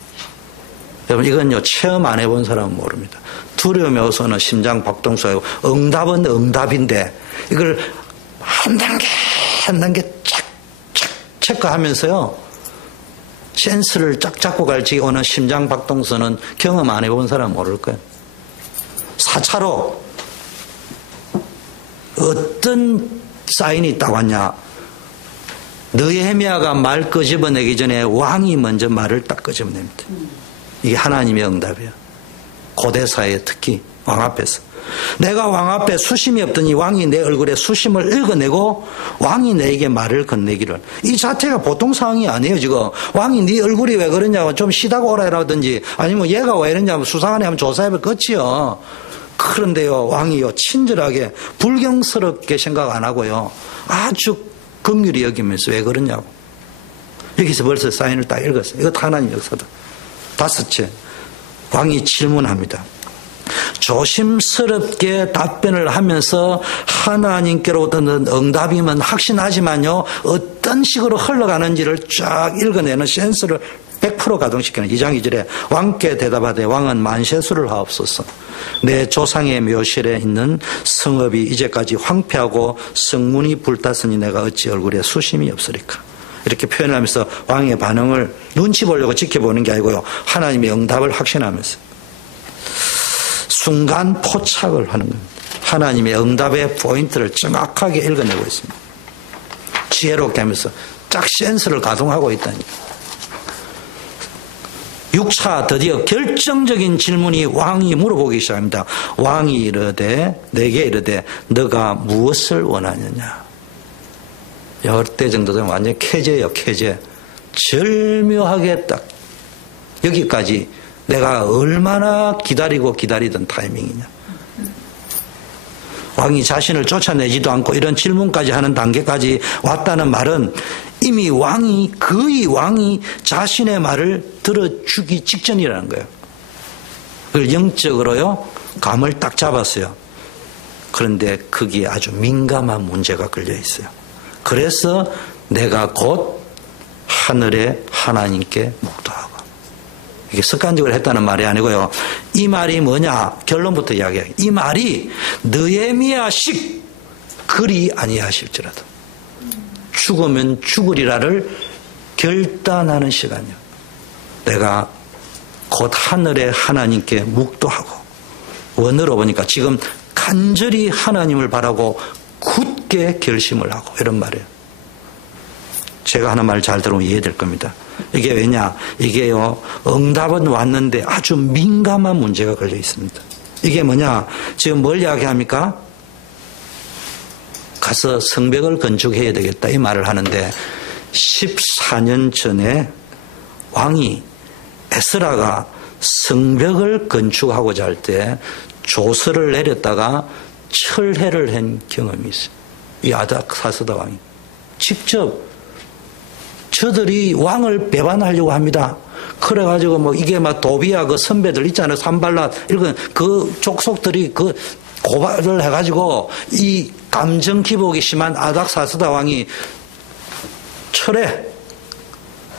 여러분, 이건요, 체험 안 해본 사람은 모릅니다. 두려움에 어서는 심장 박동수하고, 응답은 응답인데 이걸 한 단계 한 단계 쫙쫙 체크하면서요, 센스를 쫙 잡고 갈지 오는 심장 박동수는 경험 안 해본 사람은 모를 거예요. 4차로 어떤 사인이 있다고 하냐? 느헤미야가 말 끄집어내기 전에 왕이 먼저 말을 딱 끄집어냅니다. 이게 하나님의 응답이에요. 고대사에 특히 왕 앞에서. 내가 왕 앞에 수심이 없더니 왕이 내 얼굴에 수심을 읽어내고 왕이 내게 말을 건네기를. 이 자체가 보통 상황이 아니에요. 지금 왕이 네 얼굴이 왜 그러냐고 좀 쉬다가 오라라든지, 아니면 얘가 왜 이러냐고 수상하네 하면 조사해볼 끝이요. 그런데요, 왕이요 친절하게 불경스럽게 생각 안 하고요, 아주 긍휼히 여기면서 왜 그러냐고. 여기서 벌써 사인을 딱 읽었어요. 이것도 하나님 역사다. 5째, 왕이 질문합니다. 조심스럽게 답변을 하면서 하나님께로부터 응답이면 확신하지만요, 어떤 식으로 흘러가는지를 쫙 읽어내는 센스를 100% 가동시키는 2장 2절에 왕께 대답하되 왕은 만세수를 하옵소서. 내 조상의 묘실에 있는 성읍이 이제까지 황폐하고 성문이 불탔으니 내가 어찌 얼굴에 수심이 없으리까. 이렇게 표현하면서 왕의 반응을 눈치 보려고 지켜보는 게 아니고요, 하나님의 응답을 확신하면서 순간 포착을 하는 겁니다. 하나님의 응답의 포인트를 정확하게 읽어내고 있습니다. 지혜롭게 하면서 쫙 센스를 가동하고 있다니까. 6차 드디어 결정적인 질문이 왕이 물어보기 시작합니다. 왕이 이르되 내게 이르되 너가 무엇을 원하느냐. 이때 정도 되면 완전 쾌재예요. 쾌재. 절묘하게 딱 여기까지 내가 얼마나 기다리던 타이밍이냐. 왕이 자신을 쫓아내지도 않고 이런 질문까지 하는 단계까지 왔다는 말은 이미 거의 왕이 자신의 말을 들어주기 직전이라는 거예요. 그걸 영적으로요, 감을 딱 잡았어요. 그런데 거기에 아주 민감한 문제가 걸려 있어요. 그래서 내가 곧 하늘의 하나님께 묵도하고. 이게 습관적으로 했다는 말이 아니고요. 이 말이 뭐냐? 결론부터 이야기해요. 이 말이 느헤미야식 그리 아니하실지라도 죽으면 죽으리라를 결단하는 시간이요. 내가 곧 하늘의 하나님께 묵도하고, 원어로 보니까 지금 간절히 하나님을 바라고 굳게 결심을 하고, 이런 말이에요. 제가 하는 말 잘 들으면 이해될 겁니다. 이게 왜냐? 이게요, 응답은 왔는데 아주 민감한 문제가 걸려 있습니다. 이게 뭐냐? 지금 뭘 이야기합니까? 가서 성벽을 건축해야 되겠다, 이 말을 하는데 14년 전에 왕이 에스라가 성벽을 건축하고자 할 때 조서를 내렸다가 철회를 한 경험이 있어요. 이 아닥사스다 왕이 직접 저들이 왕을 배반하려고 합니다. 그래가지고 뭐 이게 막 도비아 그 선배들 있잖아요. 산발랏 이런 그 족속들이 그 고발을 해가지고 이 감정 기복이 심한 아닥사스다 왕이 철회,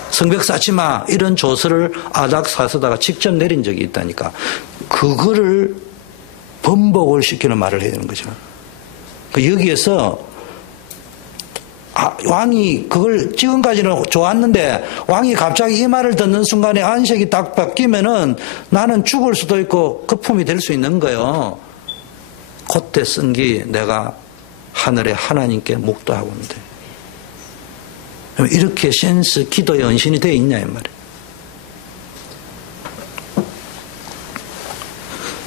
성벽 쌓지 마, 이런 조서를 아닥사스다가 직접 내린 적이 있다니까. 그거를 번복을 시키는 말을 해야 되는 거죠. 여기에서 왕이 그걸 지금까지는 좋았는데 왕이 갑자기 이 말을 듣는 순간에 안색이 딱 바뀌면은 나는 죽을 수도 있고 거품이 될 수 있는 거예요. 그때 쓴 게 내가 하늘의 하나님께 묵도하고 있는데, 이렇게 센스 기도의 언신이 되어 있냐 이 말이에요.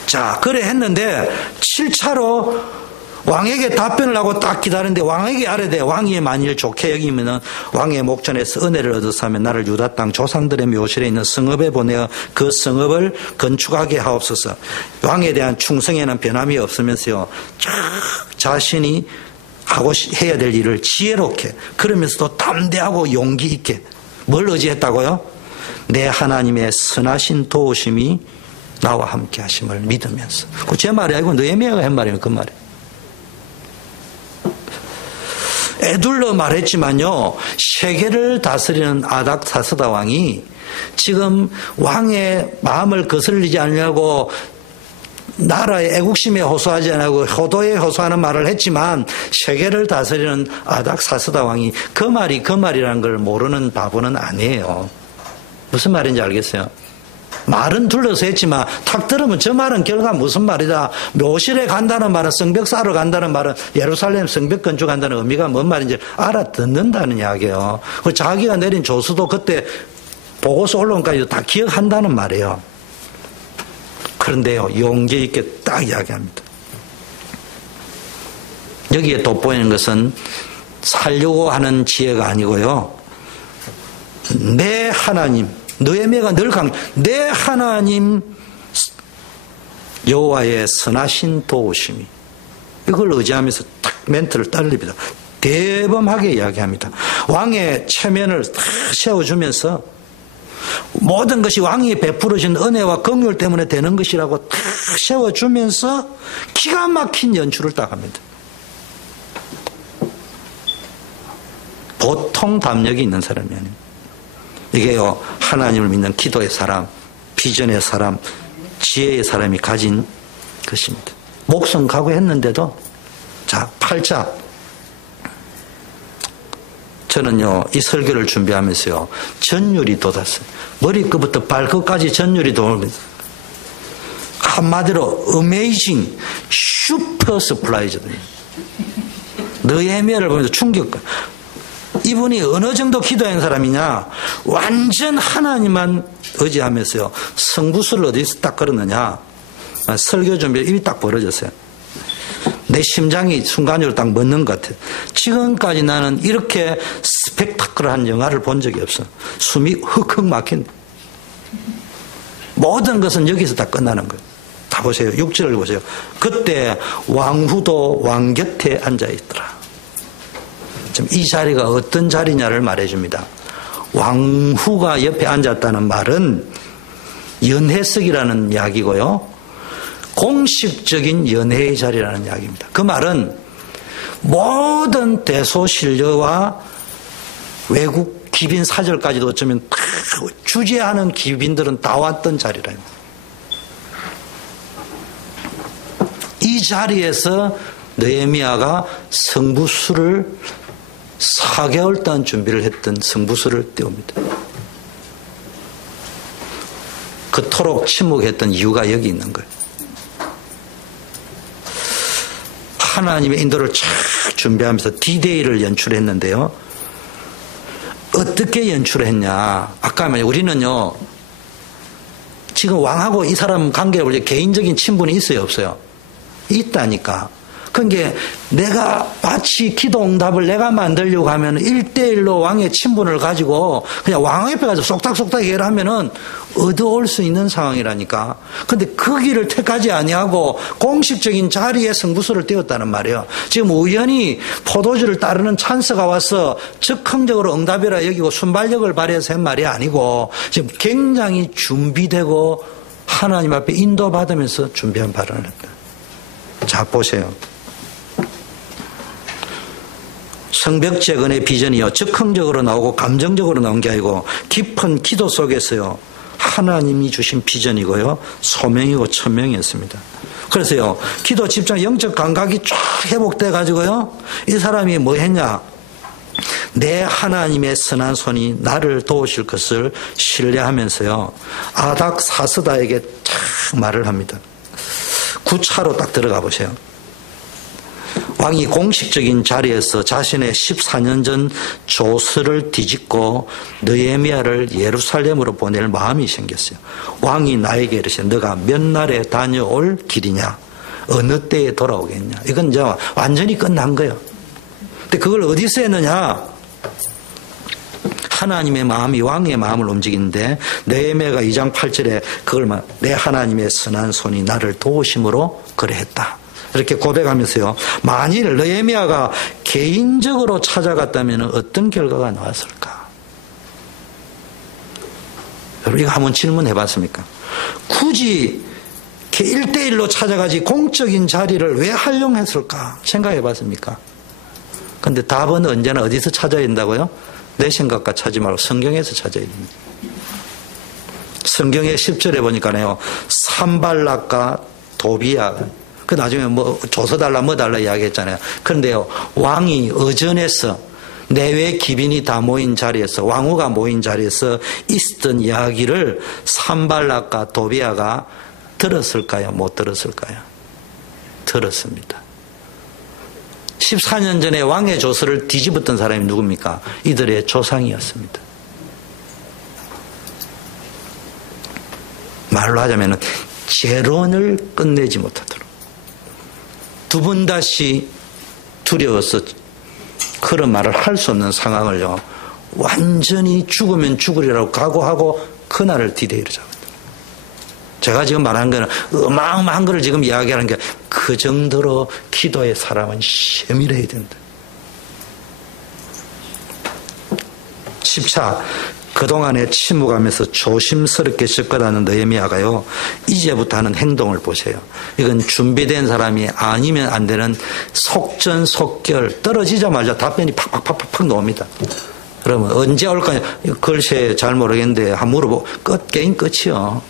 자, 그래 했는데 7차로 왕에게 답변을 하고 딱 기다리는데 왕에게 아뢰되 왕이 만일 좋게 여기면은 왕의 목전에서 은혜를 얻었으면 나를 유다 땅 조상들의 묘실에 있는 성읍에 보내어 그 성읍을 건축하게 하옵소서. 왕에 대한 충성에는 변함이 없으면서요, 자신이 하고 해야 될 일을 지혜롭게, 그러면서도 담대하고 용기 있게 뭘 의지했다고요? 내 하나님의 선하신 도우심이 나와 함께 하심을 믿으면서. 그 제 말이 아니고 느헤미야가 한 말이에요. 그 말이에요. 에둘러 말했지만요, 세계를 다스리는 아닥사스다 왕이 지금 왕의 마음을 거슬리지 않으려고 나라의 애국심에 호소하지 않고 효도에 호소하는 말을 했지만, 세계를 다스리는 아닥사스다 왕이 그 말이라는 걸 모르는 바보는 아니에요. 무슨 말인지 알겠어요? 말은 둘러서 했지만 탁 들으면 저 말은 결과 무슨 말이다. 묘실에 간다는 말은, 성벽 쌓으러 간다는 말은, 예루살렘 성벽 건축한다는 의미가 뭔 말인지 알아듣는다는 이야기예요. 자기가 내린 조서도 그때 보고서 올라온까지도 다 기억한다는 말이에요. 그런데요, 용기 있게 딱 이야기합니다. 여기에 돋보이는 것은 살려고 하는 지혜가 아니고요, 내 하나님, 느헤미야가 늘 내 하나님 여호와의 선하신 도우심이, 이걸 의지하면서 딱 멘트를 떨립니다. 대범하게 이야기합니다. 왕의 체면을 딱 세워주면서 모든 것이 왕이 베풀어준 은혜와 긍휼 때문에 되는 것이라고 딱 세워주면서 기가 막힌 연출을 딱 합니다. 보통 담력이 있는 사람이 아닙니다. 이게요, 하나님을 믿는 기도의 사람, 비전의 사람, 지혜의 사람이 가진 것입니다. 목숨 각오했는데도. 자, 8자. 저는요, 이 설교를 준비하면서요, 전율이 돋았어요. 머리끝부터 발끝까지 전율이 돋습니다. 한마디로 어메이징 슈퍼 서프라이즈거든요. 느헤미야를 보면서 충격. 이분이 어느 정도 기도한 사람이냐? 완전 하나님만 의지하면서요, 성부수를 어디서 딱 걸었느냐? 설교 준비에 입이 딱 벌어졌어요. 내 심장이 순간적으로 딱 멎는 것 같아요. 지금까지 나는 이렇게 스펙타클한 영화를 본 적이 없어. 숨이 흑흑 막힌. 모든 것은 여기서 다 끝나는 거예요. 다 보세요. 6절을 보세요. 그때 왕후도 왕 곁에 앉아 있더라. 지금 이 자리가 어떤 자리냐를 말해줍니다. 왕후가 옆에 앉았다는 말은 연회석이라는 이야기고요. 공식적인 연회의 자리라는 이야기입니다. 그 말은 모든 대소신료와 외국 기빈 사절까지도 어쩌면 다 주재하는 기빈들은 다 왔던 자리라요. 이 자리에서 느헤미야가 성부수를 4개월 동안 준비를 했던 성부수를 띄웁니다. 그토록 침묵했던 이유가 여기 있는 거예요. 하나님의 인도를 쫙 준비하면서 D-Day를 연출했는데요. 어떻게 연출을 했냐. 아까 말이야 우리는요. 지금 왕하고 이 사람 관계를 볼 때 개인적인 친분이 있어요 없어요? 있다니까. 그러니까 내가 마치 기도 응답을 내가 만들려고 하면 1대1로 왕의 친분을 가지고 그냥 왕 옆에 가서 쏙닥쏙닥 해결하면은 얻어올 수 있는 상황이라니까. 근데 그 길을 택하지 아니하고 공식적인 자리에 성부수를 띄웠다는 말이에요. 지금 우연히 포도주를 따르는 찬스가 와서 즉흥적으로 응답이라 여기고 순발력을 발휘해서 한 말이 아니고 지금 굉장히 준비되고 하나님 앞에 인도받으면서 준비한 발언을 했다. 자 보세요. 성벽재건의 비전이요 즉흥적으로 나오고 감정적으로 나온 게 아니고 깊은 기도 속에서요 하나님이 주신 비전이고요 소명이고 천명이었습니다. 그래서요 기도 집중 영적 감각이 쫙 회복돼 가지고요 이 사람이 뭐 했냐. 내 하나님의 선한 손이 나를 도우실 것을 신뢰하면서요 아닥 사스다에게 탁 말을 합니다. 9차로 딱 들어가 보세요. 왕이 공식적인 자리에서 자신의 14년 전 조서를 뒤집고 느헤미야를 예루살렘으로 보낼 마음이 생겼어요. 왕이 나에게 이르시되 너가 몇 날에 다녀올 길이냐 어느 때에 돌아오겠냐. 이건 이제 완전히 끝난 거예요. 근데 그걸 어디서 했느냐. 하나님의 마음이 왕의 마음을 움직이는데 느헤미야가 2장 8절에 그걸 내 하나님의 선한 손이 나를 도우심으로 그래 했다. 이렇게 고백하면서요. 만일 느헤미야가 개인적으로 찾아갔다면 어떤 결과가 나왔을까? 여러분 이거 한번 질문해 봤습니까? 굳이 1대1로 찾아가지 공적인 자리를 왜 활용했을까? 생각해 봤습니까? 근데 답은 언제나 어디서 찾아야 된다고요? 내 생각과 찾지 말고 성경에서 찾아야 됩니다. 성경의 10절에 보니까요. 산발락과 도비야 그 나중에 뭐 조서 달라 뭐 달라 이야기했잖아요. 그런데요 왕이 의전에서 내외 기빈이 다 모인 자리에서 왕후가 모인 자리에서 있었던 이야기를 산발락과 도비야가 들었을까요? 못 들었을까요? 들었습니다. 14년 전에 왕의 조서를 뒤집었던 사람이 누굽니까? 이들의 조상이었습니다. 말로 하자면 재론을 끝내지 못하도록 두 번 다시 두려워서 그런 말을 할 수 없는 상황을요 완전히 죽으면 죽으리라고 각오하고 그날을 디데이로 잡았다. 제가 지금 말한 거는 어마어마한 거를 지금 이야기하는 게 그 정도로 기도의 사람은 세밀해야 된다. 10차 그동안에 침묵하면서 조심스럽게 접근하는 느헤미야가요 이제부터 하는 행동을 보세요. 이건 준비된 사람이 아니면 안 되는 속전속결 떨어지자마자 답변이 팍팍팍팍 나옵니다. 그러면 언제 올까요? 글쎄 잘 모르겠는데 한번 물어보고 게임 끝이요.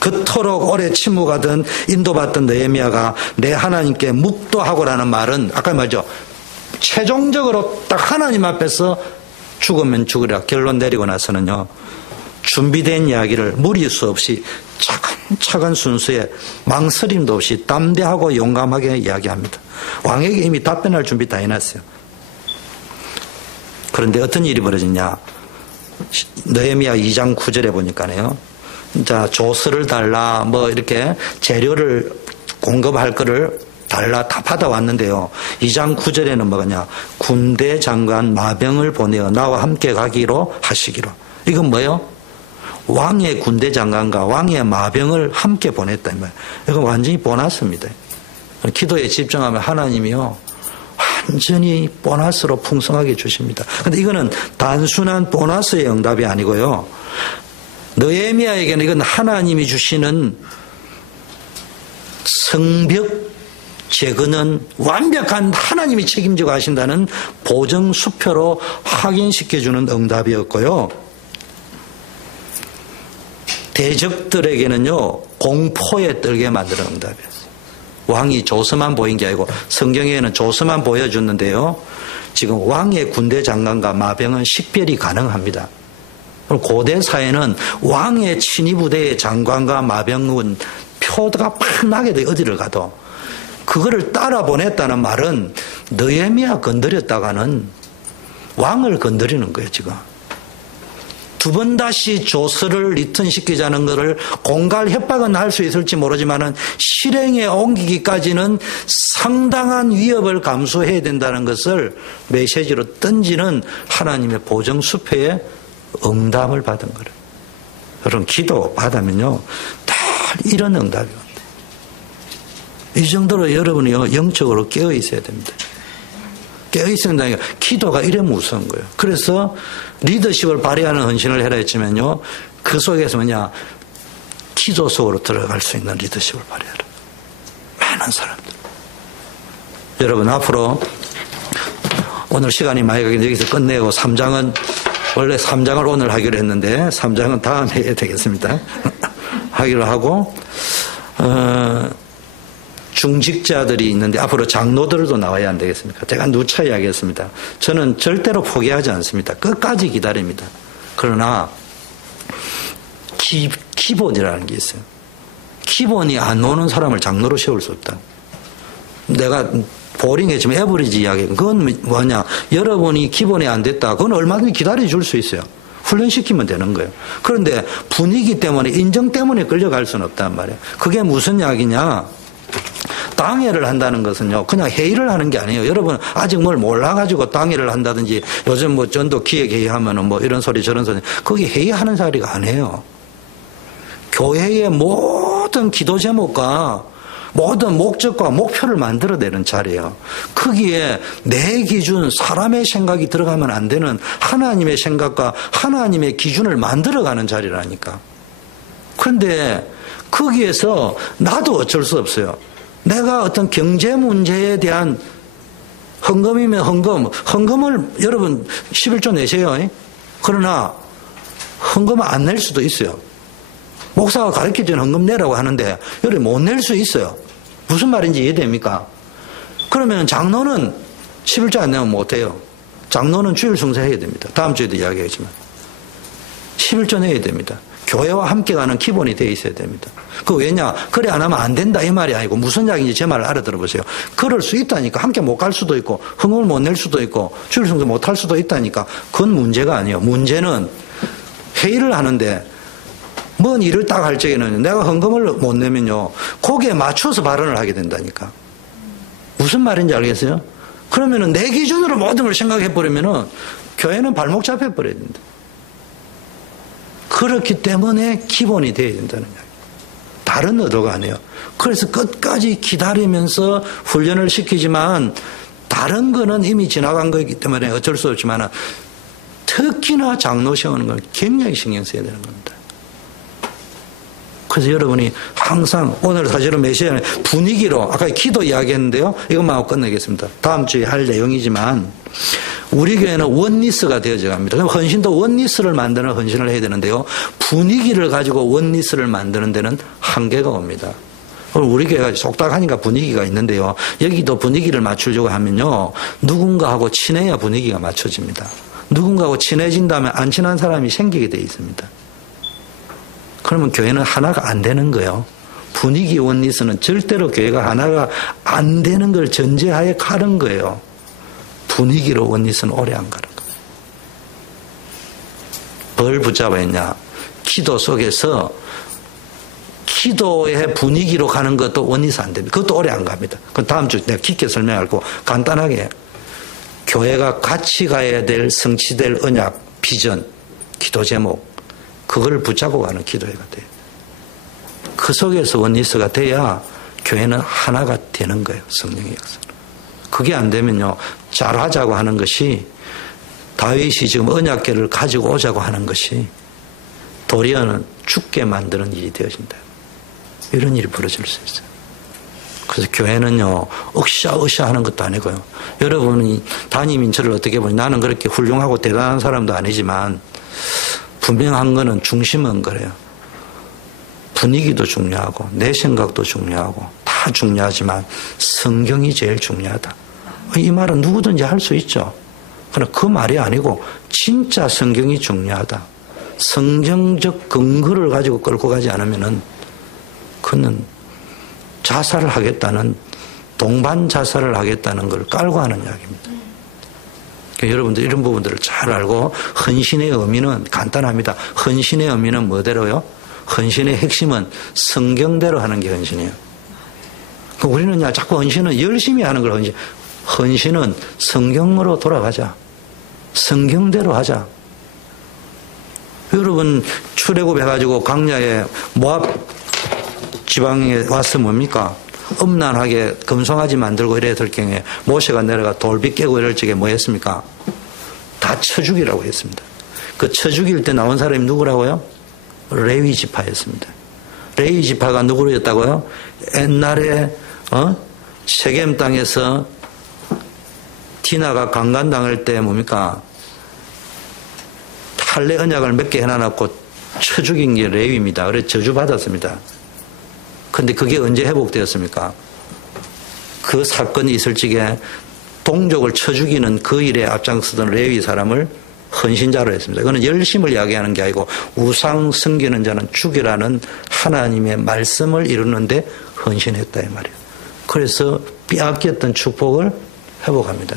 그토록 오래 침묵하던 인도받던 느헤미야가 내 하나님께 묵도하고라는 말은 아까 말이죠. 최종적으로 딱 하나님 앞에서 죽으면 죽으리라 결론 내리고 나서는요. 준비된 이야기를 무리수 없이 차근차근 순수에 망설임도 없이 담대하고 용감하게 이야기합니다. 왕에게 이미 답변할 준비 다 해놨어요. 그런데 어떤 일이 벌어지냐. 느헤미야 2장 9절에 보니까요. 자, 조서를 달라, 뭐, 이렇게 재료를 공급할 거를 달라 다 받아왔는데요. 2장 9절에는 뭐냐. 군대 장관 마병을 보내어 나와 함께 가기로 하시기로. 이건 뭐예요? 왕의 군대 장관과 왕의 마병을 함께 보냈다. 이거 완전히 보너스입니다. 기도에 집중하면 하나님이요, 완전히 보너스로 풍성하게 주십니다. 그런데 이거는 단순한 보너스의 응답이 아니고요. 느헤미야에게는 이건 하나님이 주시는 성벽 제거는 완벽한 하나님이 책임지고 하신다는 보증 수표로 확인시켜주는 응답이었고요. 대적들에게는요, 공포에 떨게 만드는 응답이었어요. 왕이 조서만 보인 게 아니고 성경에는 조서만 보여줬는데요. 지금 왕의 군대 장관과 마병은 식별이 가능합니다. 고대 사회는 왕의 친위부대의 장관과 마병은 표가 팍 나게 돼, 어디를 가도. 그거를 따라 보냈다는 말은 느헤미야 건드렸다가는 왕을 건드리는 거예요, 지금. 두 번 다시 조서를 리턴시키자는 것을 공갈 협박은 할 수 있을지 모르지만은 실행에 옮기기까지는 상당한 위협을 감수해야 된다는 것을 메시지로 던지는 하나님의 보정 수표에 응답을 받은 거예요. 여러분, 기도 받으면요, 다 이런 응답이 옵니다. 이 정도로 여러분이요, 영적으로 깨어 있어야 됩니다. 깨어 있어야 된다니까 기도가 이래 무서운 거예요. 그래서 리더십을 발휘하는 헌신을 해라 했지만요, 그 속에서 뭐냐, 기도 속으로 들어갈 수 있는 리더십을 발휘하라. 많은 사람들. 여러분, 앞으로 오늘 시간이 많이 가긴 여기서 끝내고 3장은 원래 3장을 오늘 하기로 했는데 3장은 다음에 해야 되겠습니다. 하기로 하고 중직자들이 있는데 앞으로 장로들도 나와야 안 되겠습니까? 제가 누차 이야기했습니다. 저는 절대로 포기하지 않습니다. 끝까지 기다립니다. 그러나 기본이라는 게 있어요. 기본이 안 오는 사람을 장로로 세울 수 없다. 내가 보링했지만 에버리지 이야기, 그건 뭐냐, 여러분이 기본이 안 됐다, 그건 얼마든지 기다려줄 수 있어요. 훈련시키면 되는 거예요. 그런데 분위기 때문에, 인정 때문에 끌려갈 수는 없단 말이에요. 그게 무슨 이야기냐, 당회를 한다는 것은요, 그냥 회의를 하는 게 아니에요. 여러분 아직 뭘 몰라가지고 당회를 한다든지, 요즘 뭐 전도 기획회의 하면은 뭐 이런 소리 저런 소리, 그게 회의하는 자리가 아니에요. 교회의 모든 기도 제목과 모든 목적과 목표를 만들어내는 자리예요. 거기에 내 기준, 사람의 생각이 들어가면 안 되는 하나님의 생각과 하나님의 기준을 만들어가는 자리라니까. 그런데 거기에서 나도 어쩔 수 없어요. 내가 어떤 경제 문제에 대한 헌금이면 헌금을 여러분 11조 내세요. 그러나 헌금을 안 낼 수도 있어요. 목사가 가르쳐주는 헌금 내라고 하는데 여러분 못 낼 수 있어요. 무슨 말인지 이해됩니까? 그러면 장로는 11조 안 내면 못해요. 장로는 주일 성사해야 됩니다. 다음 주에도 이야기하지만 11조 내야 됩니다. 교회와 함께 가는 기본이 되어 있어야 됩니다. 그 왜냐? 그래 안 하면 안 된다 이 말이 아니고 무슨 이야기인지 제 말을 알아들어보세요. 그럴 수 있다니까. 함께 못 갈 수도 있고 헌금을 못 낼 수도 있고 주일 성사 못 할 수도 있다니까. 그건 문제가 아니에요. 문제는 회의를 하는데 뭔 일을 딱 할 적에는 내가 헌금을 못 내면요, 거기에 맞춰서 발언을 하게 된다니까. 무슨 말인지 알겠어요? 그러면은 내 기준으로 모든 걸 생각해버리면은 교회는 발목 잡혀버려야 된다. 그렇기 때문에 기본이 돼야 된다는 이야기. 다른 의도가 아니에요. 그래서 끝까지 기다리면서 훈련을 시키지만 다른 거는 이미 지나간 거이기 때문에 어쩔 수 없지만 특히나 장로 세우는 걸 굉장히 신경 써야 되는 겁니다. 그래서 여러분이 항상 오늘 사실은 메시지는 분위기로 아까 기도 이야기했는데요. 이것만 하고 끝내겠습니다. 다음 주에 할 내용이지만 우리 교회는 원리스가 되어져 갑니다. 그럼 헌신도 원리스를 만드는 헌신을 해야 되는데요. 분위기를 가지고 원리스를 만드는 데는 한계가 옵니다. 우리 교회가 속닥하니까 분위기가 있는데요. 여기도 분위기를 맞추려고 하면요, 누군가하고 친해야 분위기가 맞춰집니다. 누군가하고 친해진다면 안 친한 사람이 생기게 돼 있습니다. 그러면 교회는 하나가 안 되는 거예요. 분위기 원리스는 절대로 교회가 하나가 안 되는 걸 전제하에 가는 거예요. 분위기로 원리스는 오래 안 가는 거예요. 뭘 붙잡아야 기도 속에서 기도의 분위기로 가는 것도 원리스 안 됩니다. 그것도 오래 안 갑니다. 그건 다음 주에 내가 깊게 설명하고 간단하게, 교회가 같이 가야 될 성취될 언약, 비전, 기도 제목, 그걸 붙잡고 가는 기도회가 돼요. 그 속에서 원리스가 돼야 교회는 하나가 되는 거예요. 성령의 역사는. 그게 안 되면요. 잘하자고 하는 것이 다윗이 지금 언약궤를 가지고 오자고 하는 것이 도리어는 죽게 만드는 일이 되어진다. 이런 일이 벌어질 수 있어요. 그래서 교회는요. 으쌰으쌰 하는 것도 아니고요. 여러분이 담임인 저를 어떻게 보니 나는 그렇게 훌륭하고 대단한 사람도 아니지만 분명한 거는 중심은 그래요. 분위기도 중요하고 내 생각도 중요하고 다 중요하지만 성경이 제일 중요하다. 이 말은 누구든지 할 수 있죠. 그러나 그 말이 아니고 진짜 성경이 중요하다. 성경적 근거를 가지고 끌고 가지 않으면은 그는 자살을 하겠다는 동반 자살을 하겠다는 걸 깔고 하는 이야기입니다. 그러니까 여러분들 이런 부분들을 잘 알고 헌신의 의미는 간단합니다. 헌신의 의미는 뭐대로요? 헌신의 핵심은 성경대로 하는 게 헌신이에요. 우리는 자꾸 헌신은 열심히 하는 걸 헌신. 헌신은 성경으로 돌아가자. 성경대로 하자. 여러분 출애굽해가지고 광야에 모압 지방에 와서 뭡니까? 음란하게 금송아지 만들고 이래야 될 경우에 모세가 내려가 돌비 깨고 이럴 적에 뭐 했습니까? 다 쳐 죽이라고 했습니다. 그 쳐 죽일 때 나온 사람이 누구라고요? 레위 지파였습니다. 레위 지파가 누구였다고요? 옛날에 세겜 땅에서 디나가 강간당할 때 뭡니까? 할례 언약을 몇 개 해놔놓고 쳐 죽인 게 레위입니다. 그래서 저주받았습니다. 근데 그게 언제 회복되었습니까? 그 사건이 있을 적에 동족을 쳐 죽이는 그 일에 앞장서던 레위 사람을 헌신자로 했습니다. 그거는 열심을 이야기하는 게 아니고 우상 섬기는 자는 죽이라는 하나님의 말씀을 이루는데 헌신했다 이 말이에요. 그래서 빼앗겼던 축복을 회복합니다.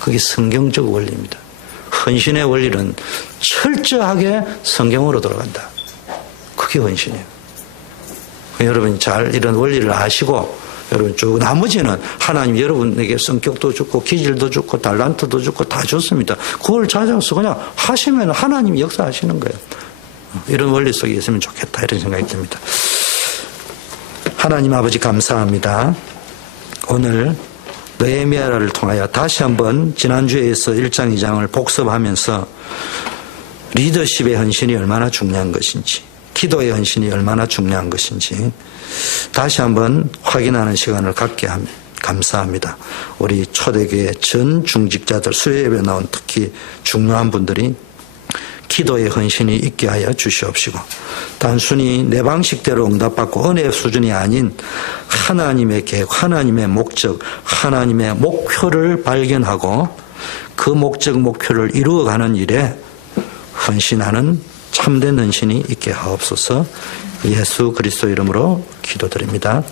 그게 성경적 원리입니다. 헌신의 원리는 철저하게 성경으로 돌아간다. 그게 헌신이에요. 여러분이 잘 이런 원리를 아시고 여러분 쭉 나머지는 하나님 여러분에게 성격도 주고 기질도 주고 달란트도 주고 다 줬습니다. 그걸 찾아서 그냥 하시면 하나님이 역사하시는 거예요. 이런 원리 속에 있으면 좋겠다 이런 생각이 듭니다. 하나님 아버지 감사합니다. 오늘 느헤미야를 통하여 다시 한번 지난주에서 1장 2장을 복습하면서 리더십의 헌신이 얼마나 중요한 것인지 기도의 헌신이 얼마나 중요한 것인지 다시 한번 확인하는 시간을 갖게 합니다. 감사합니다. 우리 초대교회 전 중직자들 수요예배에 나온 특히 중요한 분들이 기도의 헌신이 있게 하여 주시옵시고 단순히 내 방식대로 응답받고 은혜의 수준이 아닌 하나님의 계획, 하나님의 목적, 하나님의 목표를 발견하고 그 목적, 목표를 이루어가는 일에 헌신하는 참된 헌신이 있게 하옵소서. 예수 그리스도 이름으로 기도드립니다.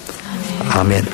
아멘.